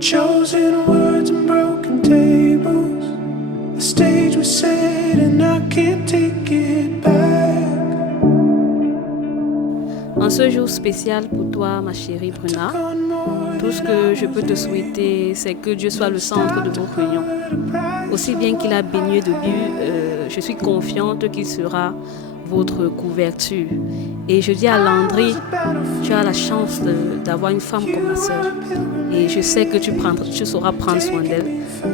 Chosen words and broken tables. The stage was set and I can't take it back. En ce jour spécial pour toi, ma chérie Bruna, tout ce que je peux te souhaiter, c'est que Dieu soit le centre de votre union. Aussi bien qu'il a baigné de but, je suis confiante qu'il sera votre couverture. Et je dis à Landry, tu as la chance d'avoir une femme comme ma sœur. Et je sais que tu sauras prendre soin d'elle.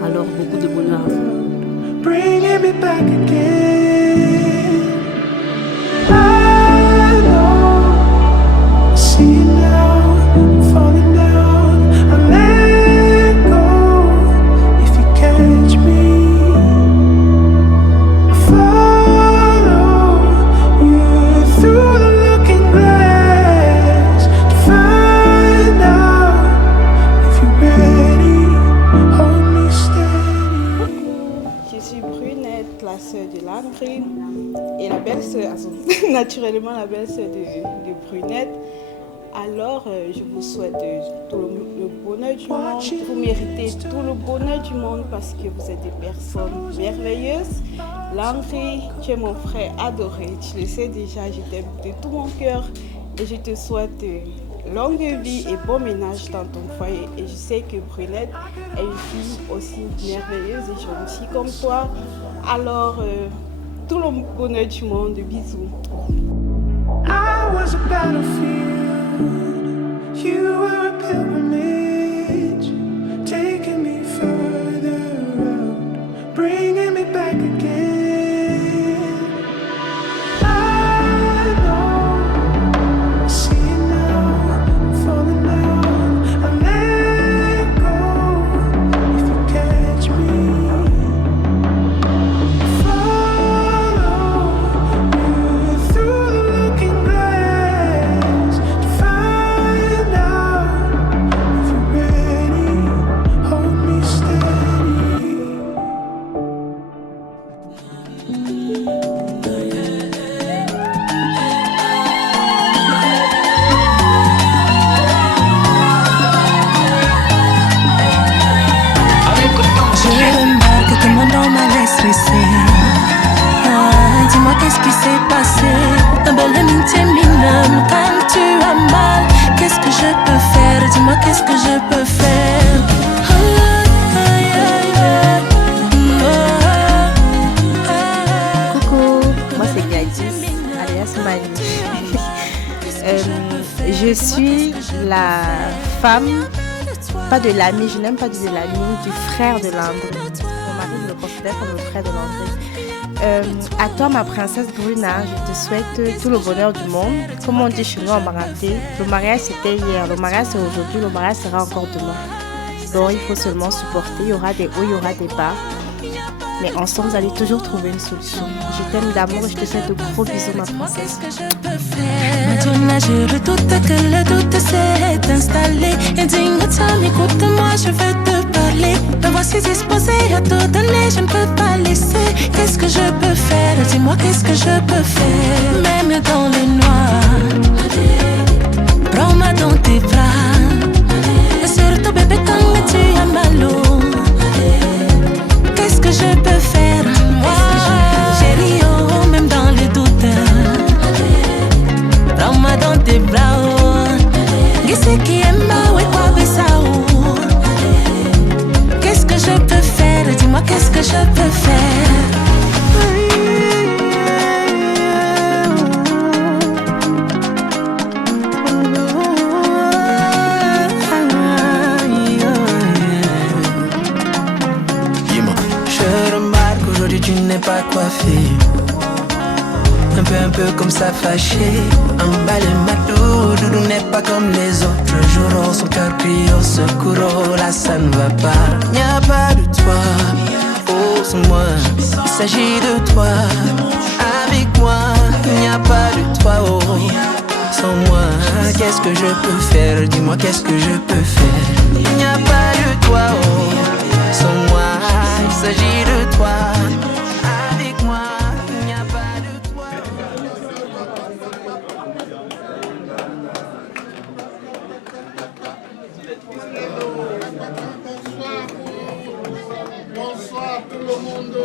Alors beaucoup de bonheur à vous. Bringing me back again. I know, I see you now, I'm falling down. I let go if you catch me. I follow you through the looking glass to find out if you're ready. Hold me steady. Je suis Brunette, la sœur de Landry et la belle-sœur, naturellement la belle-sœur de Brunette. Alors, je vous souhaite tout le bonheur du monde. Vous méritez tout le bonheur du monde parce que vous êtes des personnes merveilleuses. Landry, tu es mon frère adoré. Tu le sais déjà, je t'aime de tout mon cœur et je te souhaite longue vie et bon ménage dans ton foyer. Et je sais que Brunette est une fille aussi merveilleuse et gentille comme toi. Alors, tout le bonheur du monde, bisous. I was a battlefield, you were a pilgrimage, taking me further out, bringing me back again. I know, I see you now, I'm falling down, I let go if you catch me. Follow you through the looking glass to find out if you're ready. Hold me steady. Je remarque que mon nom m'a laissé dis-moi qu'est-ce qui s'est passé. Un bel amitié minime quand tu as mal. Qu'est-ce que je peux faire? Dis-moi qu'est-ce que je peux faire? Coucou, moi c'est Gladys, alias Mani. Je suis la femme, pas de l'ami, je n'aime pas dire de l'ami, du frère de Landry. Mon mari me considère comme le frère de Landry. À toi ma princesse Bruna, je te souhaite tout le bonheur du monde. Comme on dit chez nous en Marathi, le mariage c'était hier, le mariage c'est aujourd'hui, le mariage sera encore demain. Donc il faut seulement supporter, il y aura des hauts, il y aura des bas. Mais ensemble, vous allez toujours trouver une solution. Je t'aime d'amour et je te souhaite de gros bisous, ma princesse. Madonna, je redoute que le doute s'est installé. Et dis-moi, écoute-moi, je veux te parler. Me voici disposée à tout donner, je ne peux pas laisser. Qu'est-ce que je peux faire? Dis-moi, qu'est-ce que je peux faire? Même dans le noir, prends-moi dans tes bras. Et surtout, bébé, quand tu as mal au qu'est-ce que je peux faire, moi, chérie, oh, même dans le doute. Prends-moi dans tes bras, qu'est-ce qui est ma, quoi, qu'est-ce que je peux faire, dis-moi, qu'est-ce que je peux faire. Tu n'es pas coiffé, un peu comme ça fâché. Emballé ma doudou n'est pas comme les autres jours. Son cœur crie au secours, là ça ne va pas. Y a pas de toi, oh c'est moi. Il s'agit de toi, avec moi. Y a pas de toi, oh sans moi. Qu'est-ce que je peux faire? Dis-moi qu'est-ce que je peux faire? Y a pas de toi, oh sans moi. Il s'agit de toi. le monde.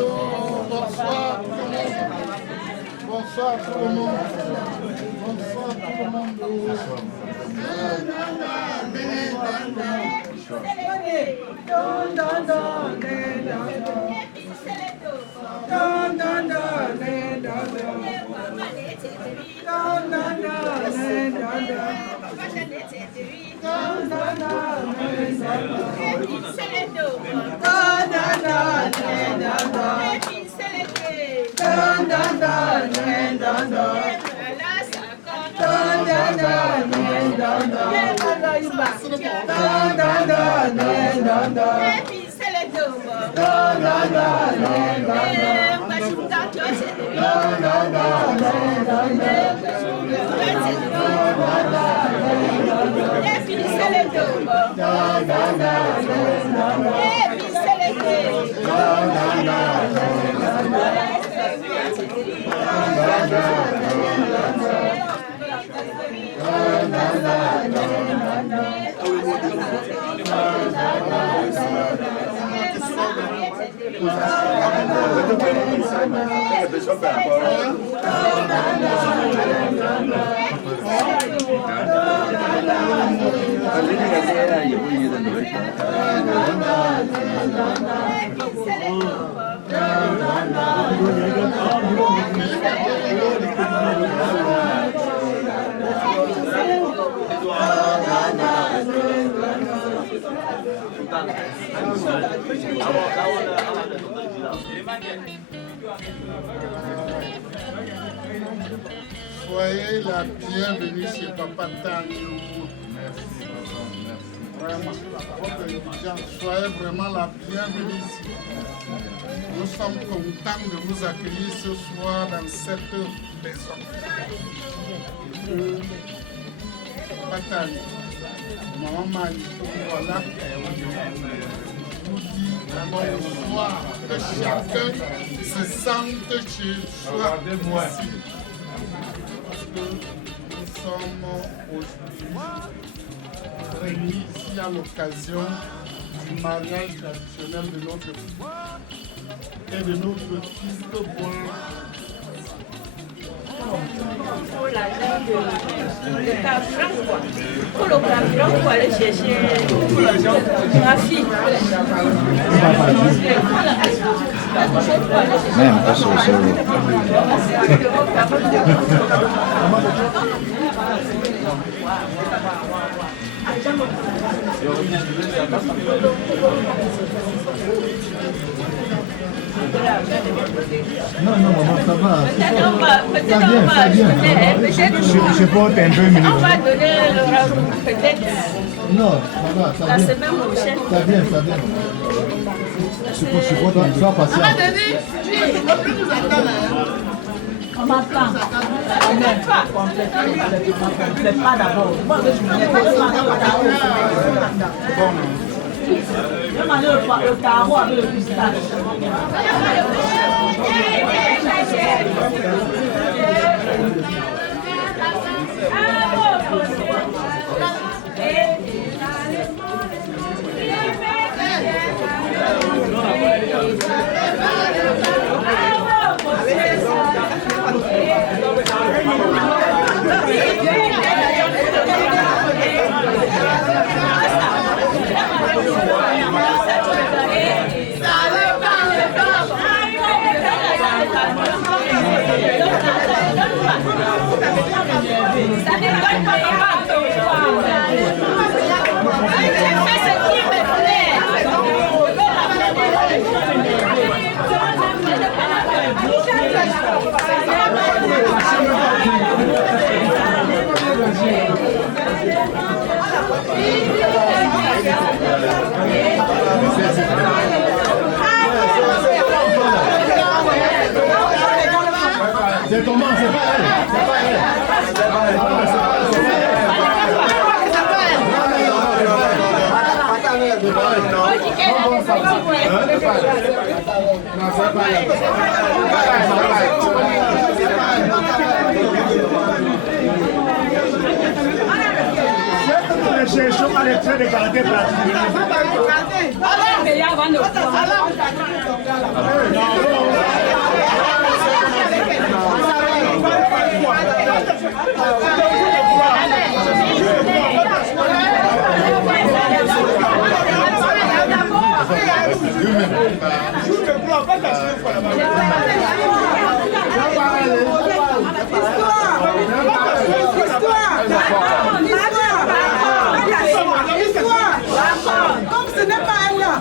Bonsoir tout le monde. Bonsoir tout le monde. Bonsoir tout le monde. Soyez la bienvenue chez Papa Tanyo. Merci, merci. Vraiment, votre étudiant, soyez vraiment la bienvenue ici. Nous sommes contents de vous accueillir ce soir dans cette maison. Papa Tanyo, Maman Mali, voilà. Vous dit bonsoir, que chacun se sente chez soi ici. Parce que nous sommes aujourd'hui réunis ici à l'occasion du mariage traditionnel de notre fille et de notre fils Paul. Pour l'argent de ta France, quoi. Pour le carburant, pour aller chercher ma fille. Même pas sur le Non, maman, ça va. Peut-être on va donner, Je porte un peu minute. on va donner le rendez-vous, peut-être Non, ça va, ça la vient. semaine prochaine. Ça vient, ça vient. Sois patient. On m'attend. On n'est pas complètement. Pas d'abord. Moi, je ne vais demander le carreau avec le pistache. C'est comment? C'est pas elle. C'est pas elle. Nous cherchons à l'extrait de qualité pratique. Comme ce n'est pas elle là,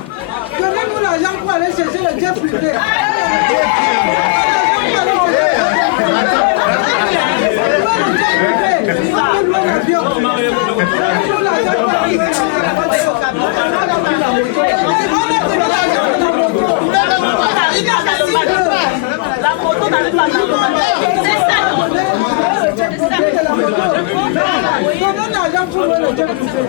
donnez-nous l'argent pour aller chercher le jet privé. La moto n'arrive pas à c'est ça. Donnons l'argent pour le jet privé.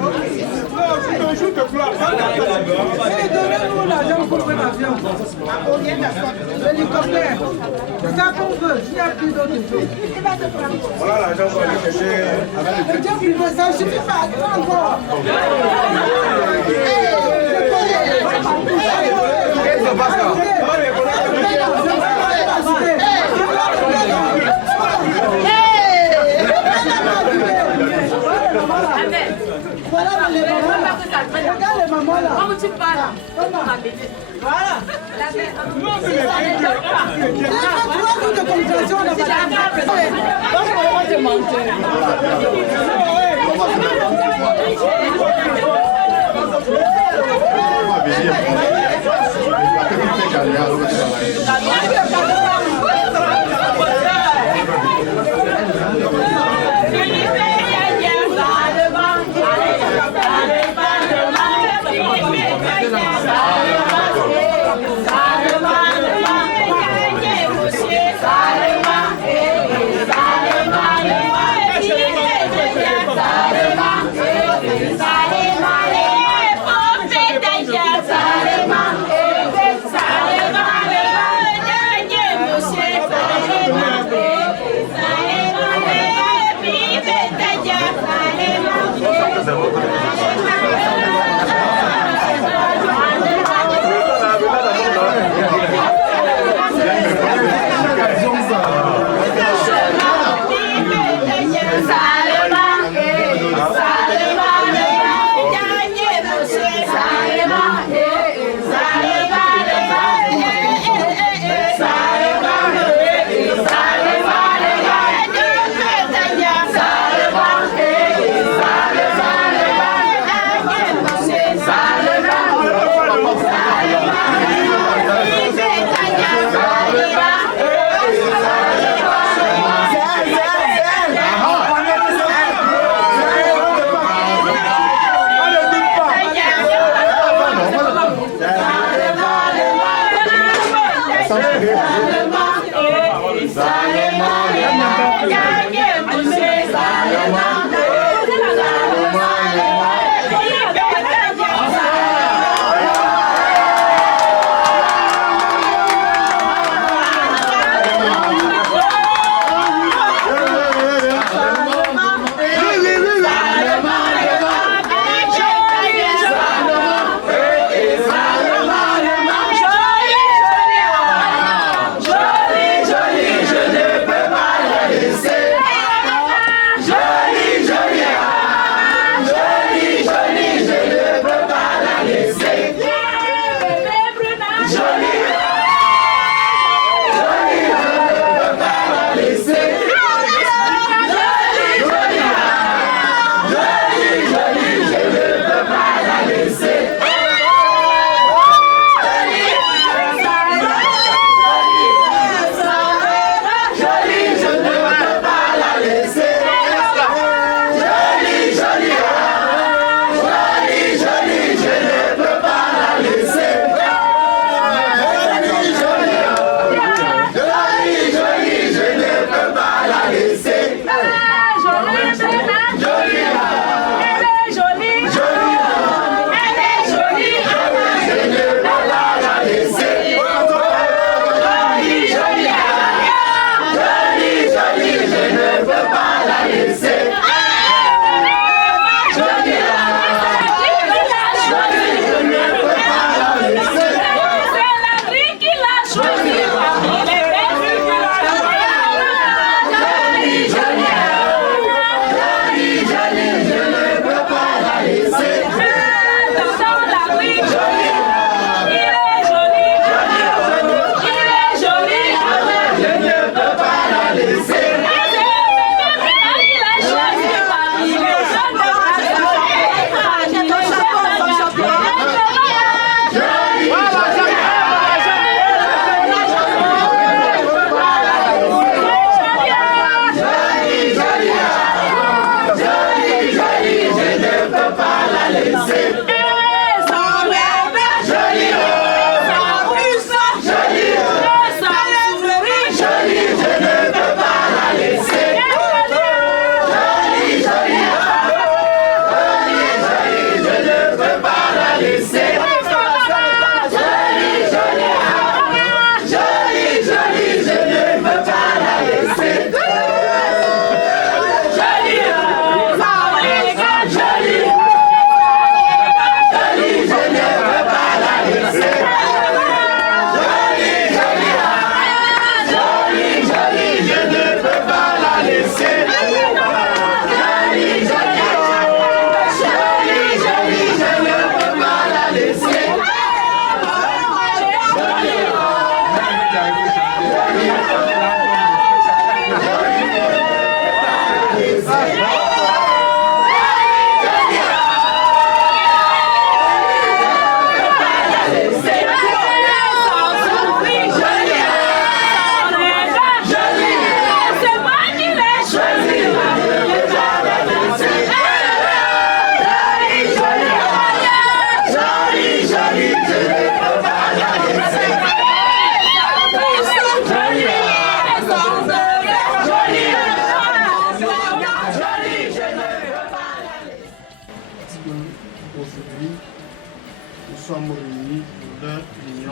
Donnez-nous l'argent pour l'avion. L'hélicoptère. C'est ça qu'on veut. S'il n'y a plus d'autres choses. Voilà l'argent qu'on va chercher. Le jet privé, ça ne suffit pas. Pas encore. Qu'est-ce qui se passe là? Voilà les mamans là. Regarde les mamans là. Comment tu parles? Voilà. Il y a 3 jours de compensation on a pas de mentir. Joli, joli, je ne peux pas le laisser.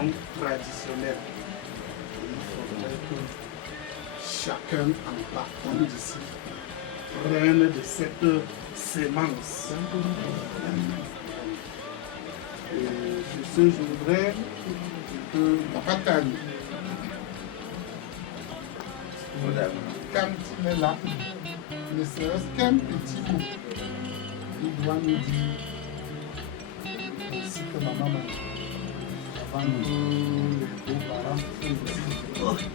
nom traditionnel. Il faudrait que chacun en partant d'ici prenne de cette sémence. Et sur ce, je voudrais que Papa Tani, quand il est là, ne serait-ce qu'un petit mot, il doit nous dire ce que maman m'a dit. Avant que les beaux-parents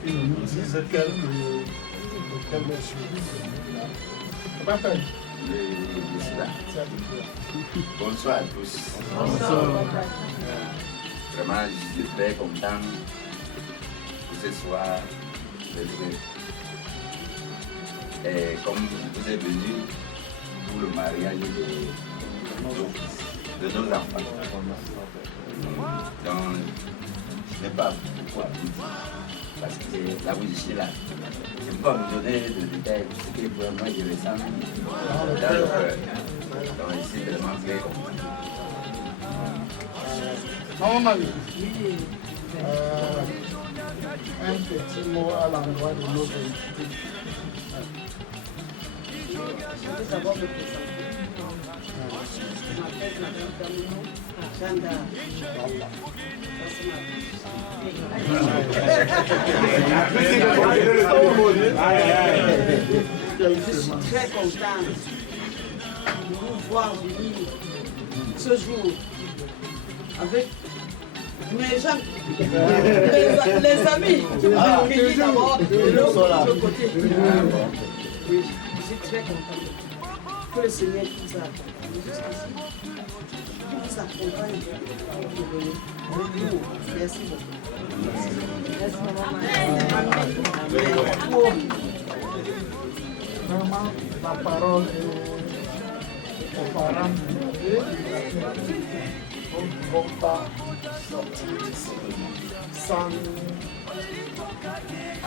ils nous disent quelle chose. Papa Tani. Bonsoir à tous. Bonsoir. Vraiment, je suis très content que ce soit et comme vous êtes venus pour le mariage de nos enfants. Donc, je n'ai pas pourquoi vous dire, parce que là où je suis là, je ne peux pas vous donner de détails, parce que pour moi je ressens dans le cœur. Donc, je suis vraiment très content. Maman Marie, un petit mot à l'endroit de nos invités. Je veux d'abord me présenter. Je m'appelle Madame Camino, Jeanne Je suis très contente de vous voir venir ce jour avec mes gens, les amis. Je vous accueillir d'abord de l'autre côté. Oui, je suis très contente que le Seigneur vous a accompagné jusqu'ici. Qu'il vous accompagne pour vous donner avec nous. Merci beaucoup. Merci maman. Vraiment, la parole est aux parents du bébé. Nous ne pouvons pas sortir d'ici sans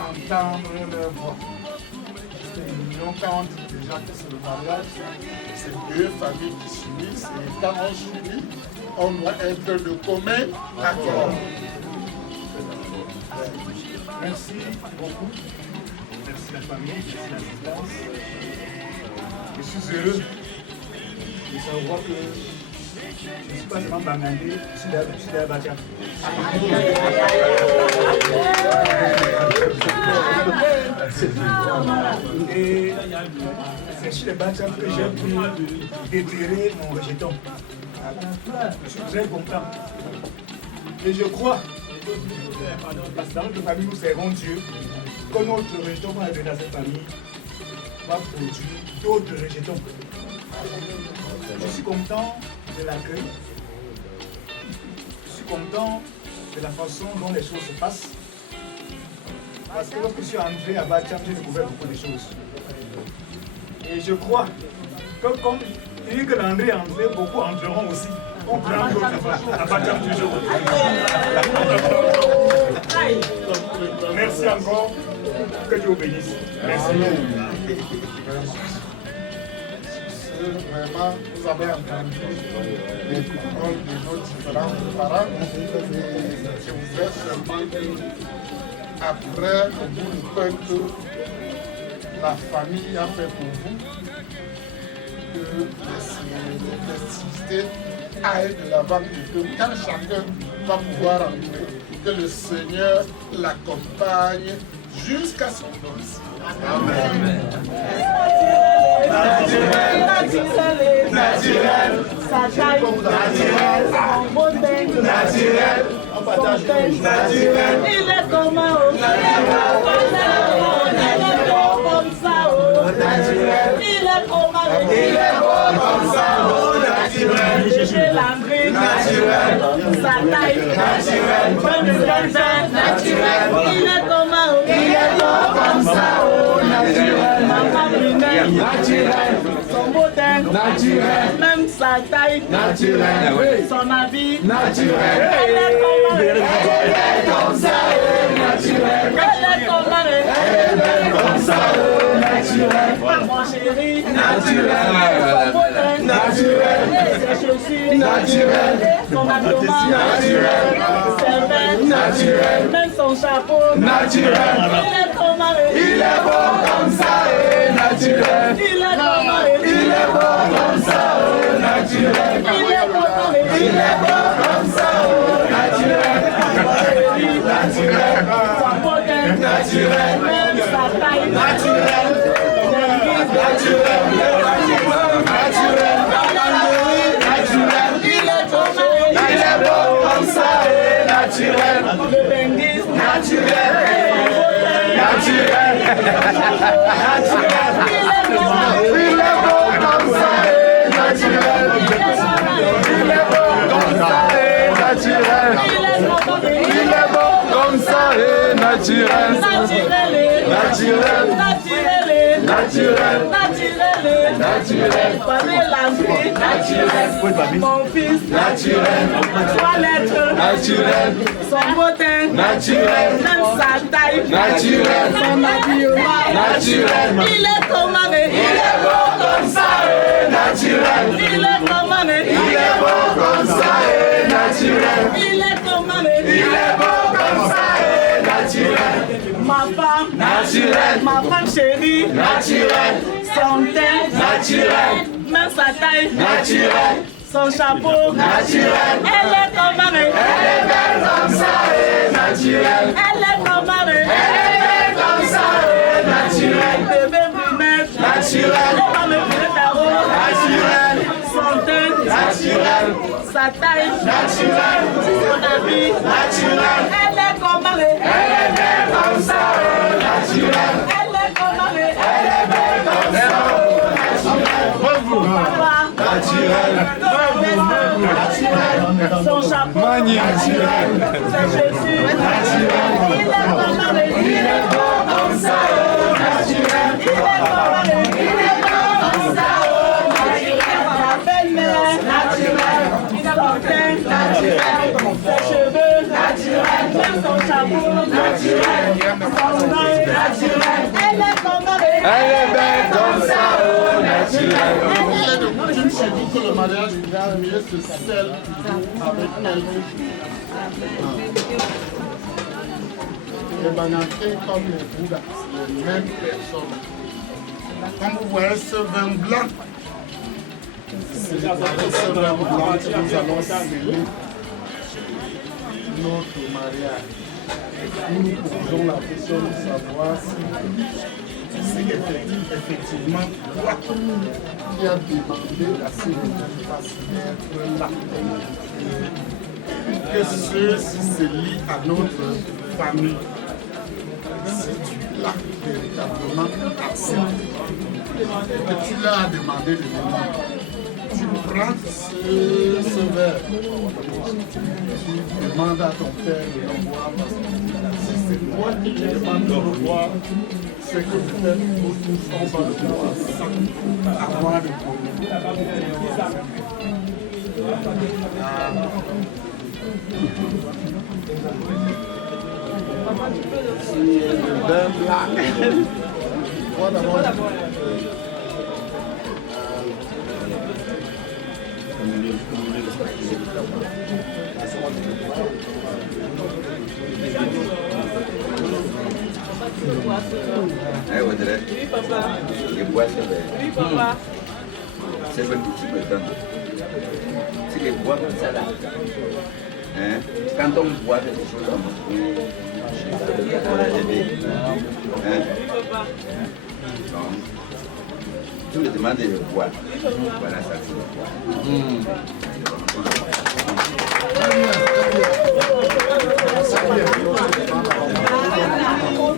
entendre leur voix. C'est mignon quand on dit déjà que c'est le mariage, c'est deux familles qui s'unissent et quand on s'unit, on doit être de commun accord. Merci beaucoup. Merci la famille, merci l'assistance. Je suis heureux de savoir que je ne suis pas seulement bangandé, je suis là Batia. Et c'est chez les Batia que j'ai pu déterrer mon rejeton. Je suis très content. Et je crois, parce que dans notre famille nous servons Dieu, que notre rejeton qu'on a donné à cette famille va produire d'autres rejetons. Je suis content de l'accueil. Je suis content de la façon dont les choses se passent. Parce que lorsque je suis entré à Batiam, j'ai découvert beaucoup de choses. Et je crois que comme il que l'André est entré, beaucoup entreront aussi. On prend l'autre à Batiam toujours. Merci encore. Que Dieu vous bénisse. Merci. Vraiment, vous avez entendu les paroles de nos différents parents. Je voudrais seulement dire, après le bout de pain que la famille a fait pour vous, que les festivités aillent de l'avant et que quand chacun va pouvoir entrer, que le Seigneur l'accompagne jusqu'à son domicile. Amen. Naturel, sa taille, naturel, son beauté, naturel, son teint, naturel. Il est comme un haut, il est beau comme ça, naturel. Il est comme un haut, il est beau comme ça, naturel. J'ai l'André, naturel, sa taille, naturel, naturel. Il est comme un haut, il est beau comme ça, naturel. Maman Brunel, naturel. Son beauté, naturel. Même sa taille, naturel. Son habit, naturel. Elle est comme ça, naturel. Elle est comme ça, naturel. Mon chéri, naturel. Son beauté, Ses chaussures naturelles. Son abdomen naturel. Ses vestes naturelles. Même son chapeau naturel. Il est ton mari. Il est beau comme ça et naturel. Il est ton mari. Il est beau comme ça et naturel. Il est ton mari. Il est beau comme ça et naturel. Naturel. Sa beauté naturelle. Même sa taille naturelle. Naturel. Naturel, le benguis naturel, naturel, naturel, il est beau comme ça et naturel, il est beau comme ça et naturel, il est beau comme ça et naturel, naturel, naturel, naturel, naturel, mon fils, naturel, toilette, naturel, son beauté, naturel, même sa taille, naturel, son habillement, naturel, il est comme un il est beau comme ça et naturel, il est comme un il est beau comme ça et naturel, il est comme un il est beau comme ça et naturel, ma femme, naturel, ma femme chérie, naturel, son teint, naturel, même sa taille, naturel, son chapeau, naturel, elle est comme un elle est belle comme ça et naturel, elle est comme un elle est belle comme ça et naturel, bébé brunette, naturel, comme le tarot, naturel, son teint, naturel, sa taille, naturel, son habit, naturel, elle est comme un elle est belle comme ça et naturel, elle est comme un elle est belle comme ça naturel, son chapeau naturel, ses chaussures naturel, il est comme un il est beau comme ça naturel, il est comme un il est beau comme ça naturel, sa belle-mère naturel, son teint naturel, ses cheveux naturels, même son chapeau naturel, son oeil naturel, elle est comme un elle est belle comme ça naturel. Je dis que le mariage va mieux se scelle avec elle. Les Banaké comme les Bouddhas, les mêmes personnes. Quand vous voyez ce vin blanc, c'est avec ce vin blanc que nous allons sceller notre mariage. Nous posons la question de savoir si c'est effectivement toi qui as demandé à ce que tu fasses naître l'acte. Que ceci se lie à notre famille. Si tu l'as véritablement accepté, que tu leur as demandé de venir, tu prends ce verre, tu demandes à ton père de le boire parce que si c'est toi qui lui demandes de le boire, c'est que peut-être nous tous on va le boire sans avoir de problème. Le vin blanc. Moi d'abord. Audrey, Oui, papa. je bois ce verre. Oui, papa. C'est vrai que tu me donnes. Si je bois comme ça là, hein, quand on boit quelque chose, on va aider. Hein? Donc, tu me demandes de boire. Voilà ça, c'est le bois.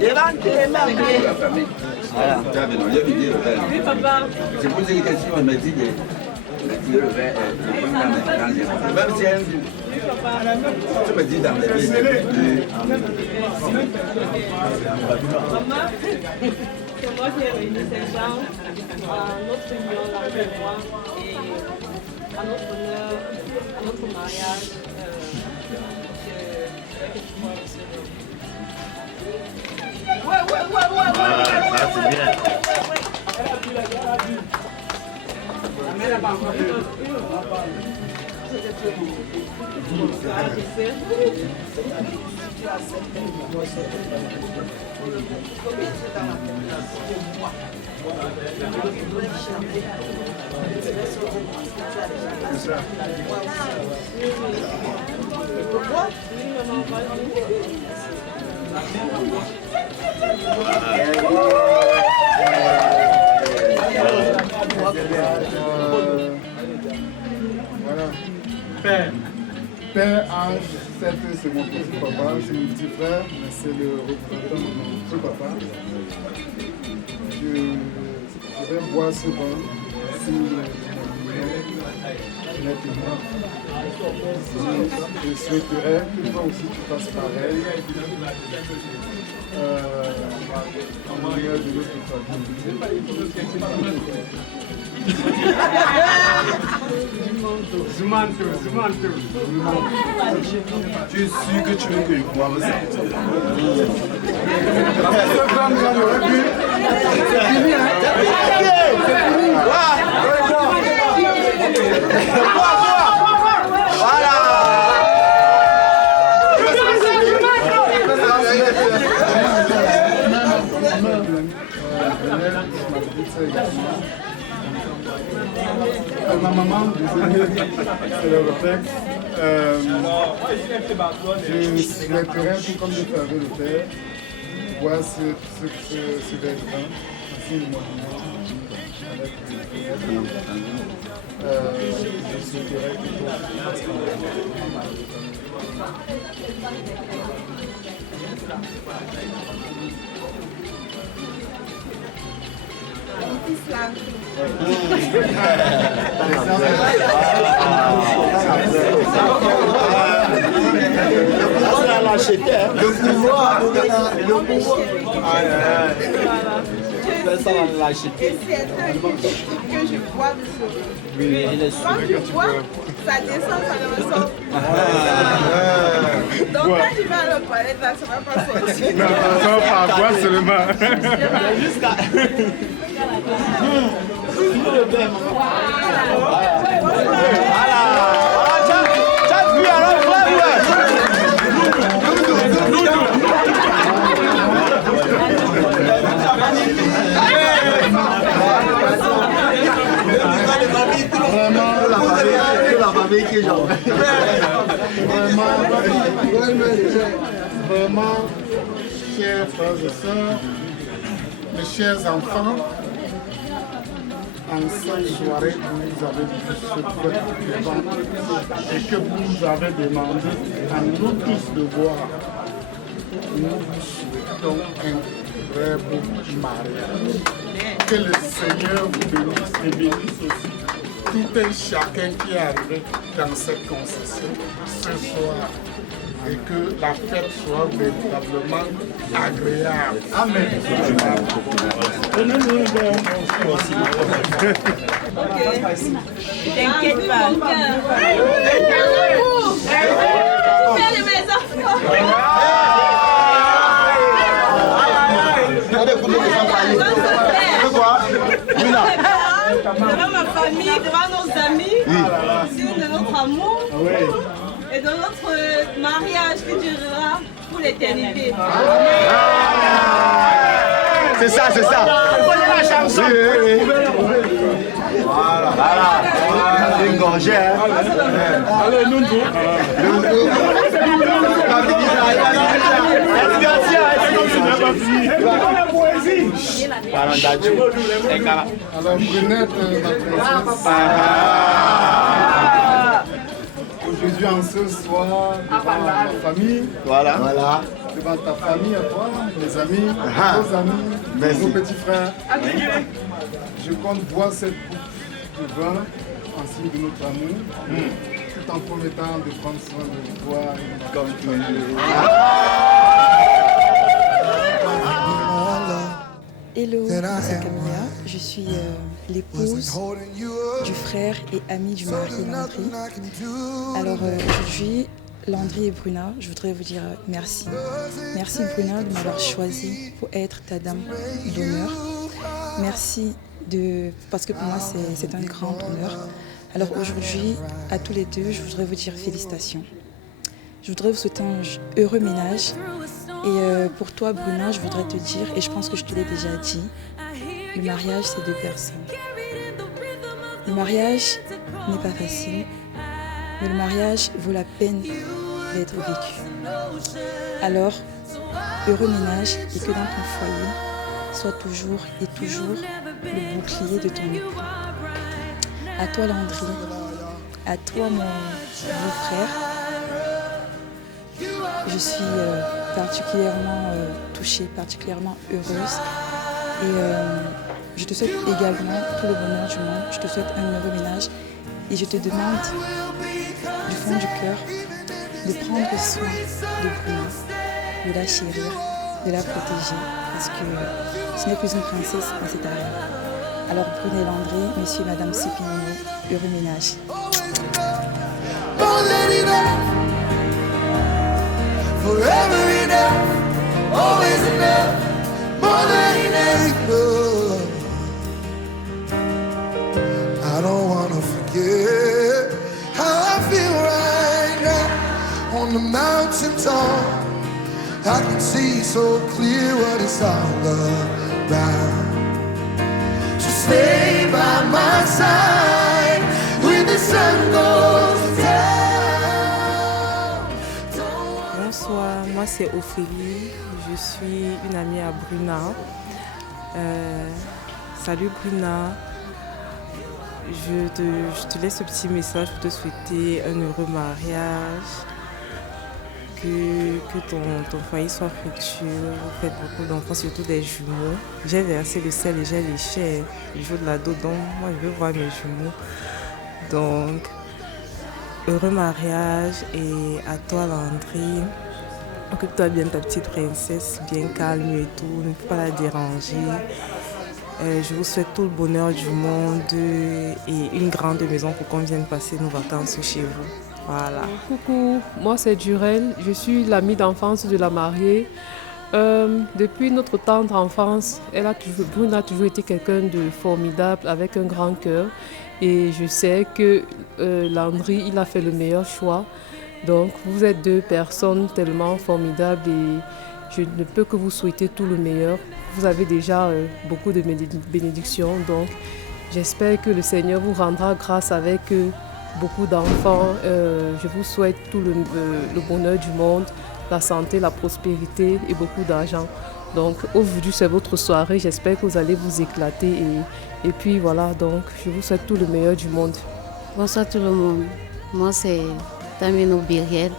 La famille. Voilà. Oui, papa. C'est pour dire que si on me dit de tirer le verre, même si elle tu me dis dans les vies. Maman, c'est moi qui ai réuni ces gens à notre union, là, de moi, et à notre honneur, à notre mariage. C'est bien. Voilà. Père Ange, c'est mon petit papa, c'est mon petit frère, mais c'est le représentant de mon petit papa. Je vais boire ce vin si nettement. Je souhaiterais que toi aussi tu fasses pareil. En manière de notre famille. Tu es sûr que tu veux que je boive ça? C'est fini, hein? Voilà! Ma maman, désolé, c'est le réflexe. Je souhaiterais, tout comme je faisais le père, voir ce verre de vin, ainsi le monument avec je souhaiterais que toi tu fasses Le pouvoir, le pouvoir. Ça va l'acheter. Et c'est un peu que je bois de ce vin. Oui, Quand je bois, ça descend, ça ne ressort plus. Donc quand je vais à la toilette, là, ça ne va pas sortir. non, ça va pas boire seulement. Jusqu'à... Vraiment, chers frères et sœurs, mes chers enfants, en cette soirée où vous avez vu ce peuple devant et que vous nous avez demandé à nous tous de voir, nous vous souhaitons un très beau mariage. Que le Seigneur vous bénisse et bénisse aussi tout un chacun qui est arrivé dans cette concession ce soir. Et que la fête soit véritablement agréable. Amen. T'inquiète pas. Devant ma famille, devant nos amis, signe de notre amour et de notre mariage qui durera pour l'éternité. C'est ça, c'est ça. La chanson. Voilà. Une gorgée. Allez, nous. Alors, Brunette, ma princesse. Aujourd'hui, en ce soir, devant ma famille. Voilà. Devant ta famille à toi, mes amis, vos amis, vos petits frères. Je compte boire cette coupe de vin en signe de notre amour, tout en promettant de prendre soin de toi comme toujours. Hello, c'est Camilla. Je suis l'épouse du frère et amie du mari Landry. Alors aujourd'hui, Landry et Bruna, je voudrais vous dire merci. Merci Bruna de m'avoir choisi pour être ta dame d'honneur. Merci parce que pour moi c'est un grand honneur. Alors aujourd'hui, à tous les deux, je voudrais vous dire félicitations. Je voudrais vous souhaiter un heureux ménage. Et pour toi, Bruna, je voudrais te dire, et je pense que je te l'ai déjà dit, le mariage, c'est deux personnes. Le mariage n'est pas facile, mais le mariage vaut la peine d'être vécu. Alors, heureux ménage et que dans ton foyer soit toujours et toujours le bouclier de ton époux. À toi Landry, à toi mon beau-frère, je suis particulièrement touchée, particulièrement heureuse et je te souhaite également tout le bonheur du monde, je te souhaite un heureux ménage et je te demande du fond du cœur de prendre soin de Bruna, de la chérir, de la protéger parce que ce n'est plus une princesse mais c'est ta reine. Alors Bruna et Landry, monsieur et madame Supinino, heureux ménage. Forever enough, always enough, more than enough. I don't wanna forget how I feel right now on the mountain top. I can see so clear what it's all about. So stay by my side when the sun goes down. Bonsoir, moi c'est Ophélie, je suis une amie à Bruna. Salut Bruna, je te laisse ce petit message pour te souhaiter un heureux mariage, que ton foyer soit fructueux, vous faites beaucoup d'enfants, surtout des jumeaux. J'ai versé le sel et j'ai léché le jour de la dot, donc moi je veux voir mes jumeaux. Donc, heureux mariage et à toi Landry. Occupe-toi bien de ta petite princesse, bien calme et tout, ne peux pas la déranger. Je vous souhaite tout le bonheur du monde et une grande maison pour qu'on vienne passer nos vacances chez vous. Voilà. Coucou, moi c'est Durel, je suis l'amie d'enfance de la mariée. Depuis notre tendre enfance, Bruna a toujours été quelqu'un de formidable, avec un grand cœur. Et je sais que Landry, il a fait le meilleur choix. Donc vous êtes deux personnes tellement formidables et je ne peux que vous souhaiter tout le meilleur. Vous avez déjà beaucoup de bénédictions, donc j'espère que le Seigneur vous rendra grâce avec beaucoup d'enfants. Je vous souhaite tout le bonheur du monde, la santé, la prospérité et beaucoup d'argent. Donc aujourd'hui c'est votre soirée, j'espère que vous allez vous éclater et puis voilà, donc je vous souhaite tout le meilleur du monde. Bonsoir tout le monde, moi c'est Tamino Biriel,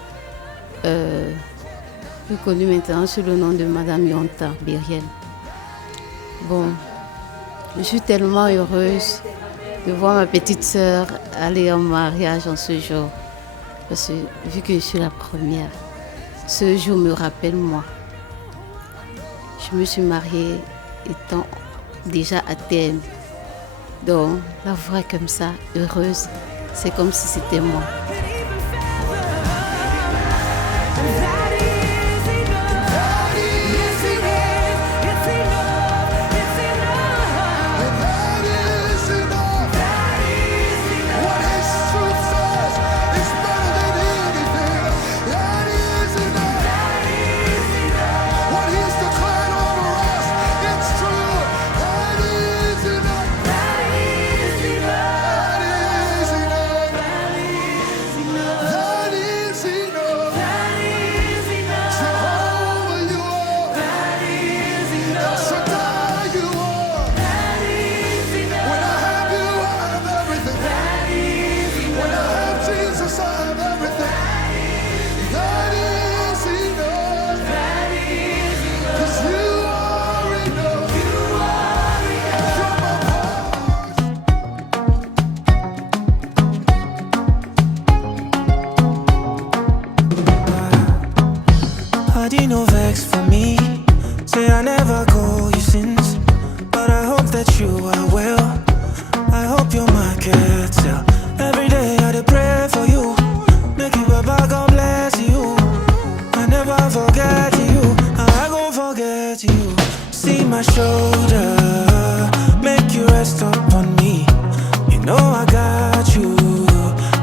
plus connue maintenant sous le nom de Madame Yonta Biriel. Bon, je suis tellement heureuse de voir ma petite sœur aller en mariage en ce jour, parce que vu que je suis la première, ce jour me rappelle moi. Je me suis mariée étant déjà à terme. Donc, la voir comme ça, heureuse, c'est comme si c'était moi. No vex for me. Say I never call you since, but I hope that you are well. I hope you're my girl. Every day I dey pray for you. Make you Baba, God bless you. I never forget you. I gon' forget you. See my shoulder, make you ready. rest upon me. You know I got you.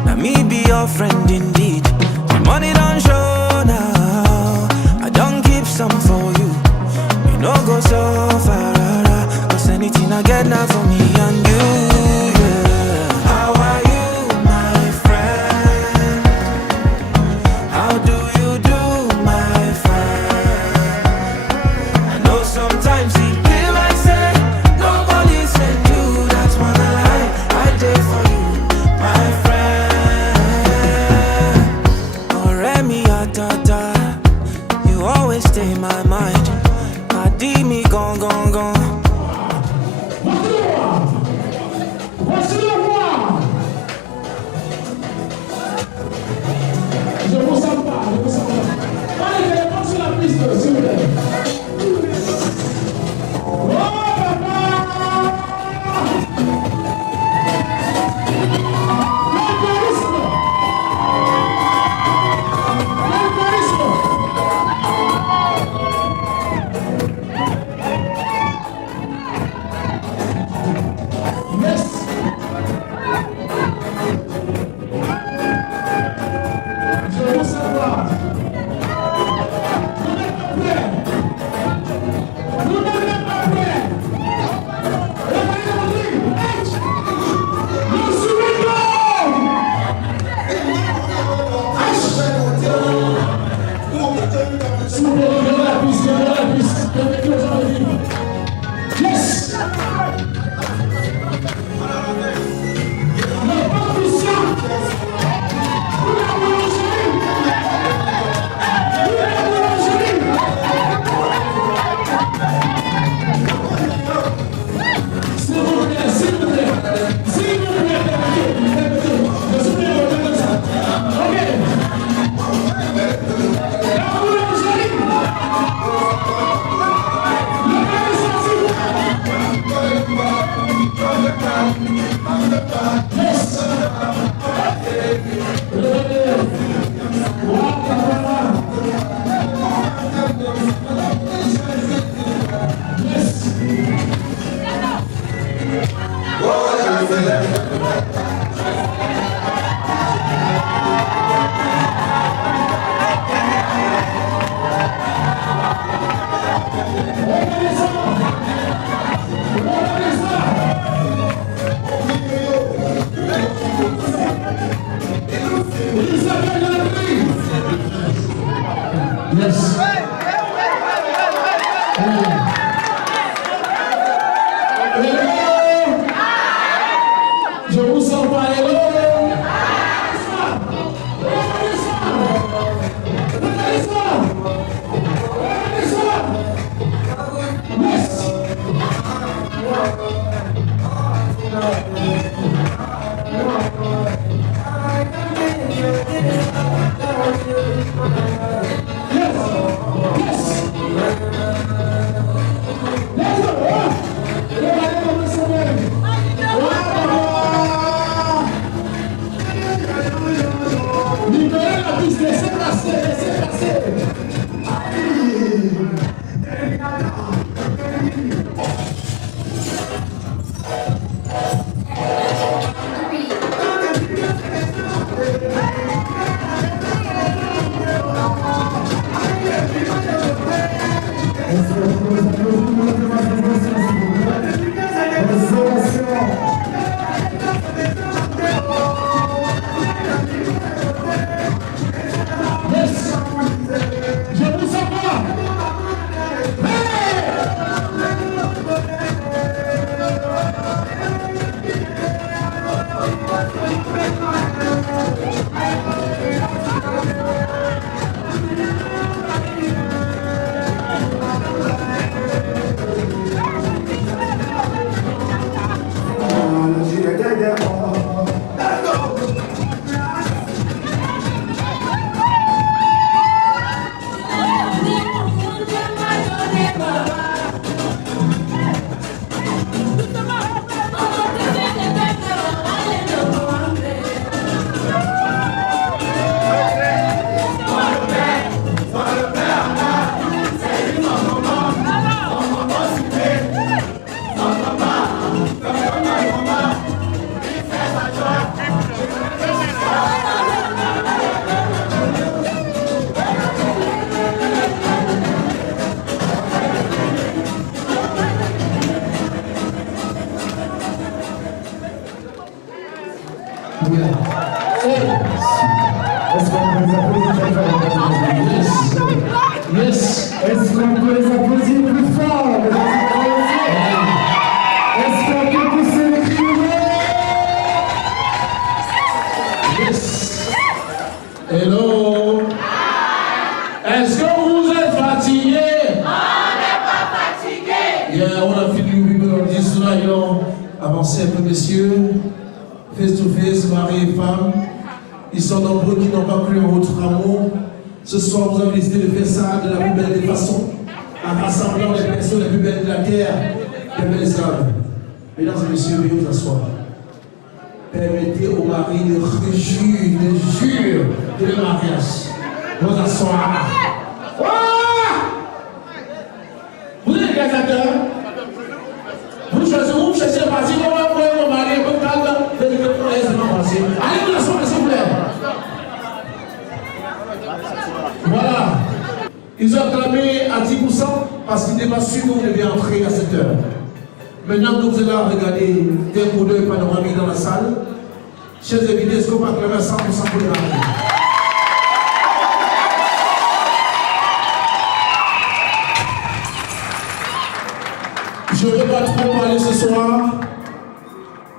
Now me be your friend indeed. The money don't show now. I don't keep some for you. You know go so far. Cause anything I get now for me and you. Yeah. How are you, my friend? How do you do, my friend? I know sometimes it feel like say nobody sent you. That's one lie I did for you, my friend. Oh, Remy, tata, you always stay in my mind. Padi me gone, gone, gone. Voici le roi. Je vous sens pas, je vous sens pas. Allez, téléphone sur la piste, s'il vous plaît. Oh, papa! Est-ce qu'on peut les applaudir très fort? Yes. Est-ce qu'on peut les applaudir plus fort? Est-ce qu'on peut pousser les cris? Yes. Hello. Est-ce que vous êtes fatigués? On n'est pas fatigués. Yeah, on a fini le people of this tonight, you know. Avancez un peu, messieurs. Face to face, mari et femme. Ils sont nombreux qui n'ont pas cru en votre amour. Ce soir, vous avez décidé de faire ça de la plus belle des façons, en rassemblant les personnes les plus belles de la terre, les belles esclaves. Mesdames et messieurs, veuillez vous asseoir. Permettez au mari de jure de le mariage. Vous asseoir. Vous êtes les réalisateurs? Vous cherchez le parti, on va prendre mon mari, un peu calme, allez vous asseoir, s'il vous plaît. Voilà. Ils ont acclamé à 10% parce qu'ils n'étaient pas sûrs que vous deviez entrer à cette heure. Maintenant que vous êtes là à regarder d'un coup d'œil panoramique dans la salle, chers invités, est-ce qu'on peut acclamer à 100% pour les mariés? Je ne vais pas trop parler ce soir.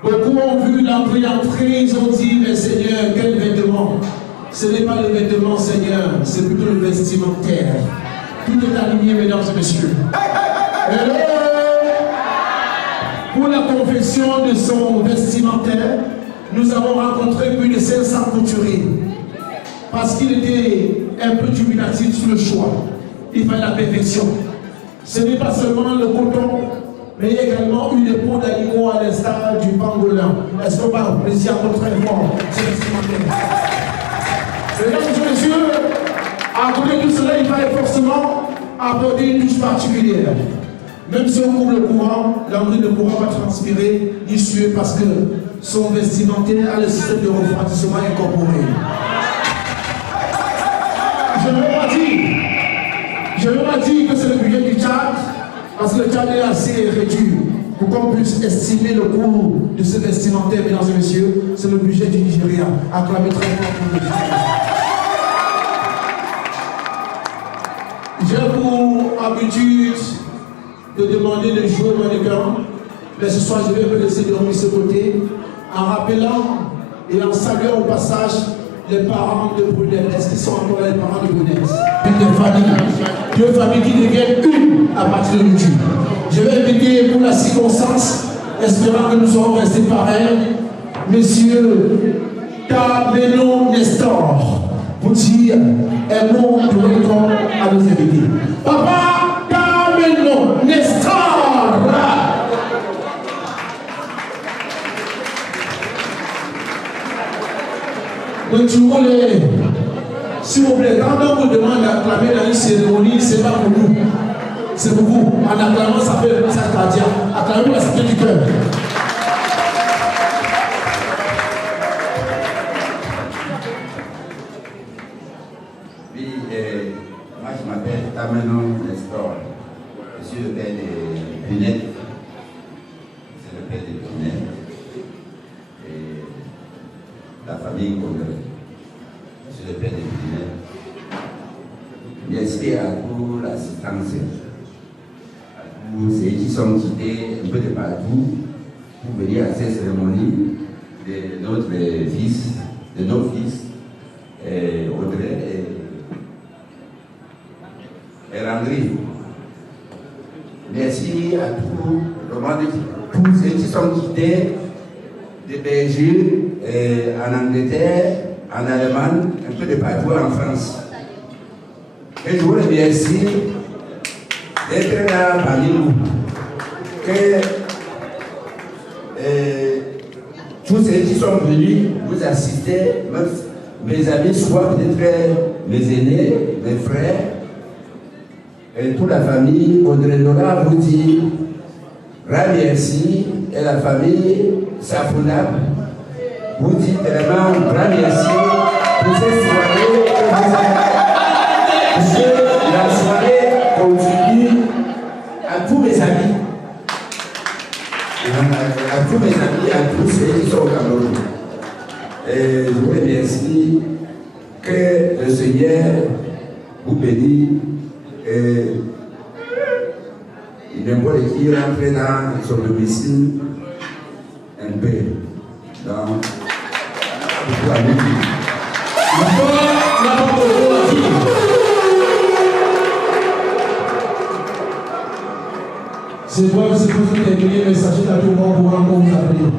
Beaucoup ont vu l'entrée, ils ont dit, mais Seigneur, quel vêtement? Ce n'est pas le vêtement, Seigneur, c'est plutôt le vestimentaire. Tout est aligné, mesdames et messieurs. Hello! Pour la confection de son vestimentaire, nous avons rencontré plus de 500 couturiers. Parce qu'il était un peu dubitatif sur le choix. Il fallait la perfection. Ce n'est pas seulement le coton, mais il y a également une peau d'animaux à l'instar du pangolin. Est-ce qu'on va apprécier encore très fort ce vestimentaire? Mesdames et messieurs, à côté de cela, il fallait forcément apporter une touche particulière. Même si on couvre le courant, l'André ne pourra pas transpirer ni suer parce que son vestimentaire a le système de refroidissement incorporé. Je ne veux pas dire que c'est le budget du Tchad, parce que le Tchad est assez réduit pour qu'on puisse estimer le coût de ce vestimentaire, mesdames et messieurs. C'est le budget du Nigeria. Acclamez très fort pour le Nigeria. J'ai pour habitude de demander de jouer au mannequin, mais ce soir je vais me laisser dormir ce côté en rappelant et en saluant au passage les parents de Brunette. Est-ce qu'ils sont encore là, les parents de Brunette? Deux familles qui deviennent une à partir de YouTube. Je vais inviter pour la circonstance, espérant que nous serons restés pareils, messieurs Tabeno Nestor, pour dire un mot de welcome à nos invités. Papa Tabeno Nestor! Donc, s'il vous plaît, quand on vous demande d'acclamer dans une cérémonie, ce n'est pas pour nous, c'est pour vous. En acclamant, ça fait le message cardiaque. Acclamez pour la cité du cœur. Oui, moi je m'appelle Tameno Nestor. Je suis le père de Brunette. C'est le père de Brunette. Et la famille Congrès. Je suis le père de Brunette. Merci à toute l'assistance, à tous ceux qui sont quittés un peu de partout pour venir à cette cérémonie de notre fils, de nos fils, Audrey et Landry. Merci à tous ceux qui sont quittés de Belgique, en Angleterre, en Allemagne, un peu de partout en France. Et je vous remercie d'être là parmi nous. Que tous ceux qui sont venus vous assister, même mes amis, soit peut-être mes aînés, mes frères, et toute la famille, Audrey Nora vous dit grand merci, et la famille Safuna vous dit vraiment grand merci pour cette soirée que vous avez. La soirée continue à tous mes amis, à tous ceux qui sont au Cameroun. n'importe qui rentre dans son domicile en paix. Donc, pour la vie. C'est toi que c'est pour terminer, mais sachez qu'à tout moment, pour encore vous appeler.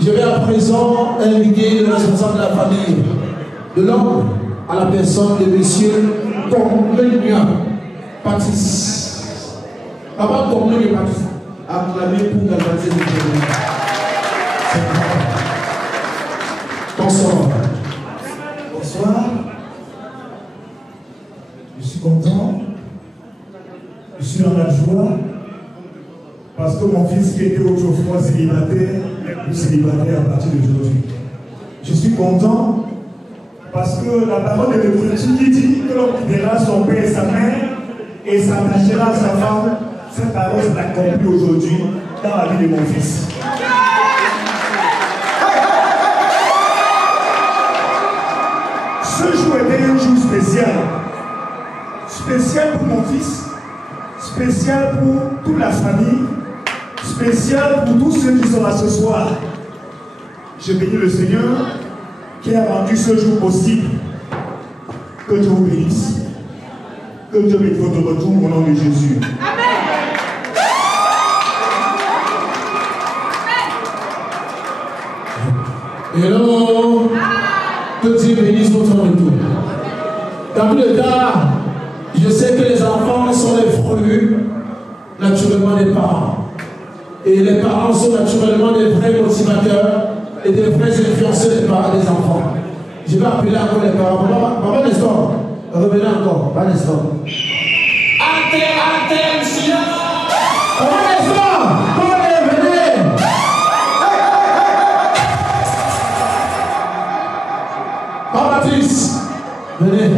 Je vais à présent inviter le responsable de la famille, de l'homme à la personne de monsieur Cornelia Patrice. Papa Cornelia Patrice, acclamé pour Galvaniser le Père. Bonsoir. Bonsoir. Je suis content. Je suis dans la joie. Parce que mon fils qui était autrefois célibataire n'est plus célibataire à partir d'aujourd'hui. Je suis content parce que la parole de l'Écriture qui dit que l'homme quittera son père et sa mère et s'attachera à sa femme, cette parole s'est accomplie aujourd'hui dans la vie de mon fils. Ce jour était un jour spécial. Spécial pour mon fils, spécial pour toute la famille, spécial pour tous ceux qui sont là ce soir. Je bénis le Seigneur qui a rendu ce jour possible. Que Dieu vous bénisse. Que Dieu bénisse votre retour au nom de Jésus. Hello. Que Dieu bénisse votre retour. Dans tout le cas, je sais que les enfants sont les fruits naturellement des parents. Et les parents sont naturellement des vrais motivateurs et des vrais influenceurs des parents des enfants. Je vais appeler encore les parents. Papa Nestor, revenez encore. Papa Nestor. Attention! Papa Nestor, venez! Papa Patrice, venez.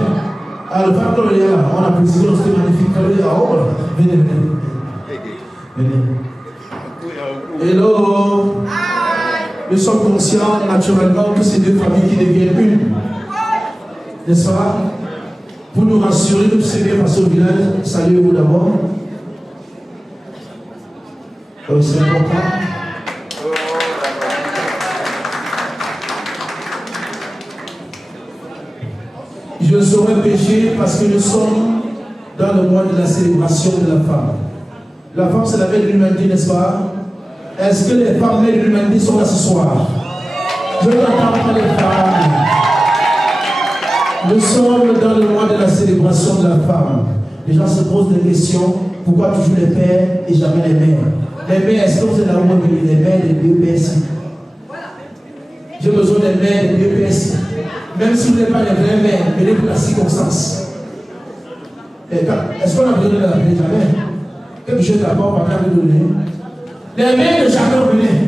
Alors, le papa est là. On a précisé notre magnifique cadeau. Venez. Venez. Hello. Nous sommes conscients naturellement que ces deux familles qui deviennent une. N'est-ce pas? Pour nous rassurer, nous serez passés au village. Saluez-vous d'abord. C'est important. Je ne saurais pécher parce que nous sommes dans le mois de la célébration de la femme. La femme, c'est la mère de l'humanité, n'est-ce pas? Est-ce que les femmes mères de l'humanité sont là ce soir? Je n'entends pas les femmes. Nous sommes dans le mois de la célébration de la femme. Les gens se posent des questions. Pourquoi toujours les pères et jamais les mères? Les mères, est-ce que vous êtes là où les mères des BEPSI? J'ai besoin des mères des BEPSI. Même si vous n'êtes pas les vraies mères, venez pour la circonstance. Est-ce qu'on a besoin de l'appeler jamais? Quelque chose d'abord, on va pas vous donner. Les mères de jamais venaient.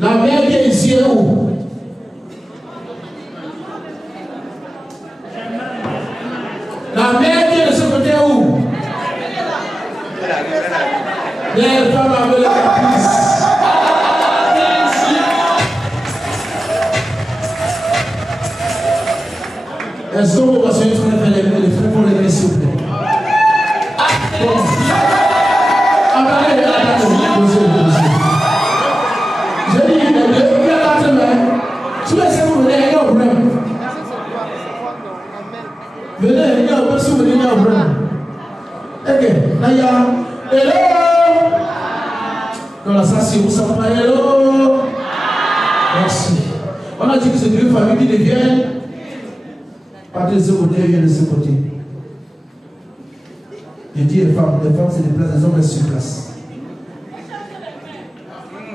La mère qui est ici est où? La mère qui est de ce côté est où? Les femmes avec les caprices. Est-ce que vous passez une frère les frères pour les mettre s'il vous plaît? Attendez. Je dis, il y a 4 mains. Si vous laissez vous venir, il y a un problème. Venez, il y a un peu si vous venez, il y a un problème. Ok, là il y a. Hello! Non, là, ça, si vous savez pas, hello! Merci. On a dit que c'est deux familles qui deviennent. Pas de ce côté, il y a de ce côté. Je dis les femmes c'est des places, les hommes restent sur place.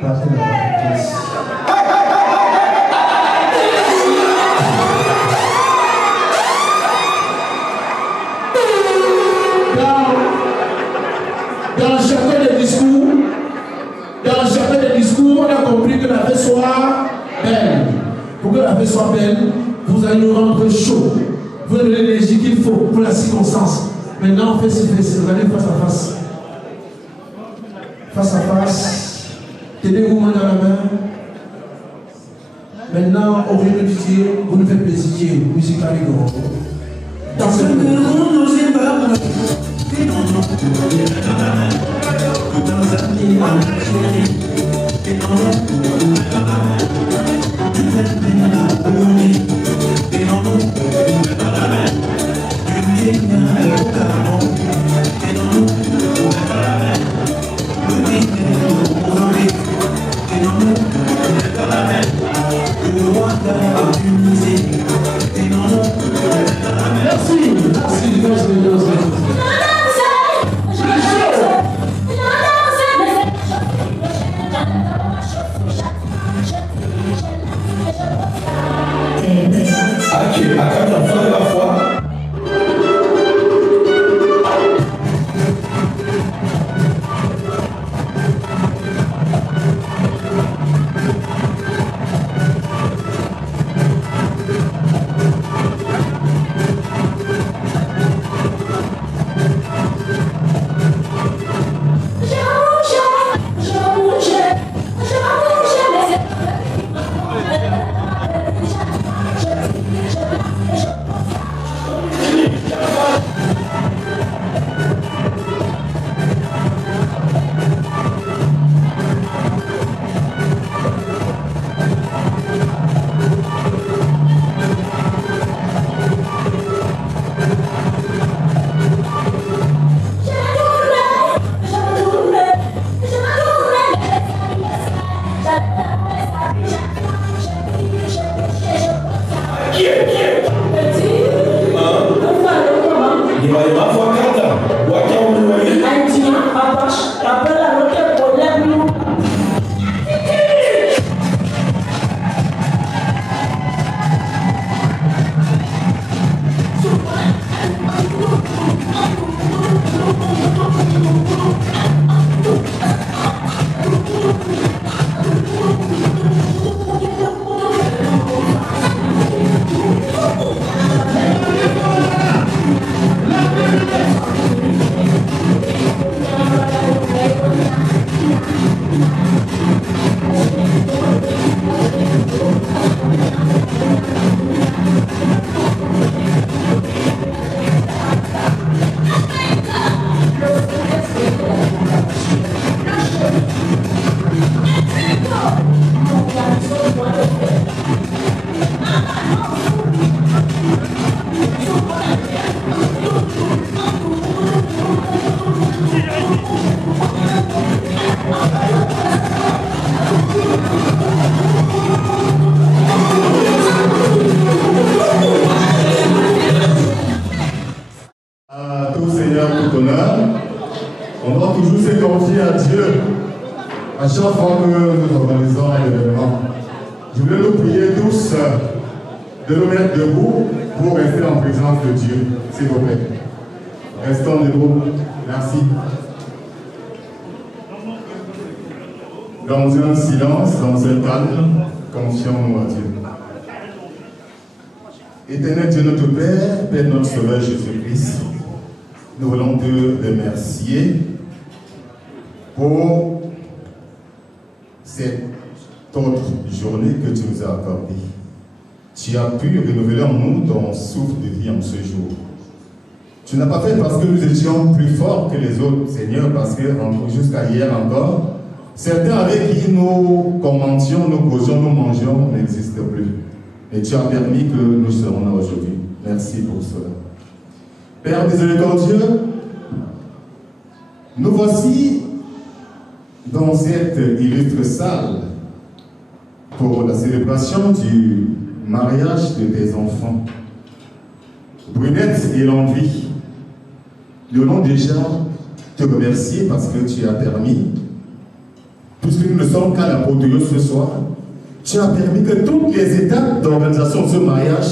Partez de la place. Dans chacun des discours, on a compris que la fête soit belle. Pour que la fête soit belle, vous allez nous rendre chaud. Vous avez l'énergie qu'il faut pour la circonstance. Maintenant, on fait ce regardez face à face. Face à face. Tenez-vous main dans la main. Maintenant, au lieu de dire, vous nous faites plaisir. Musique à l'ego. Dansez À chaque fois que nous organisons un événement, je voulais nous prier tous de nous mettre debout pour rester en présence de Dieu, s'il vous plaît. Restons debout. Merci. Dans un silence, dans un calme, confions-nous à Dieu. Éternel Dieu notre Père, Père notre Sauveur Jésus-Christ, nous voulons te remercier pour cette autre journée que tu nous as accordée. Tu as pu renouveler en nous ton souffle de vie en ce jour. Tu n'as pas fait parce que nous étions plus forts que les autres, Seigneur, parce que jusqu'à hier encore, certains avec qui nous commentions, nous causions, nous mangeons n'existent plus. Et tu as permis que nous serons là aujourd'hui. Merci pour cela. Père miséricordieux, nous voici dans cette illustre salle pour la célébration du mariage de tes enfants, Brunette et Landry. Nous voulons déjà te remercier parce que tu as permis, puisque nous ne sommes qu'à l'apothéose ce soir, tu as permis que toutes les étapes d'organisation de ce mariage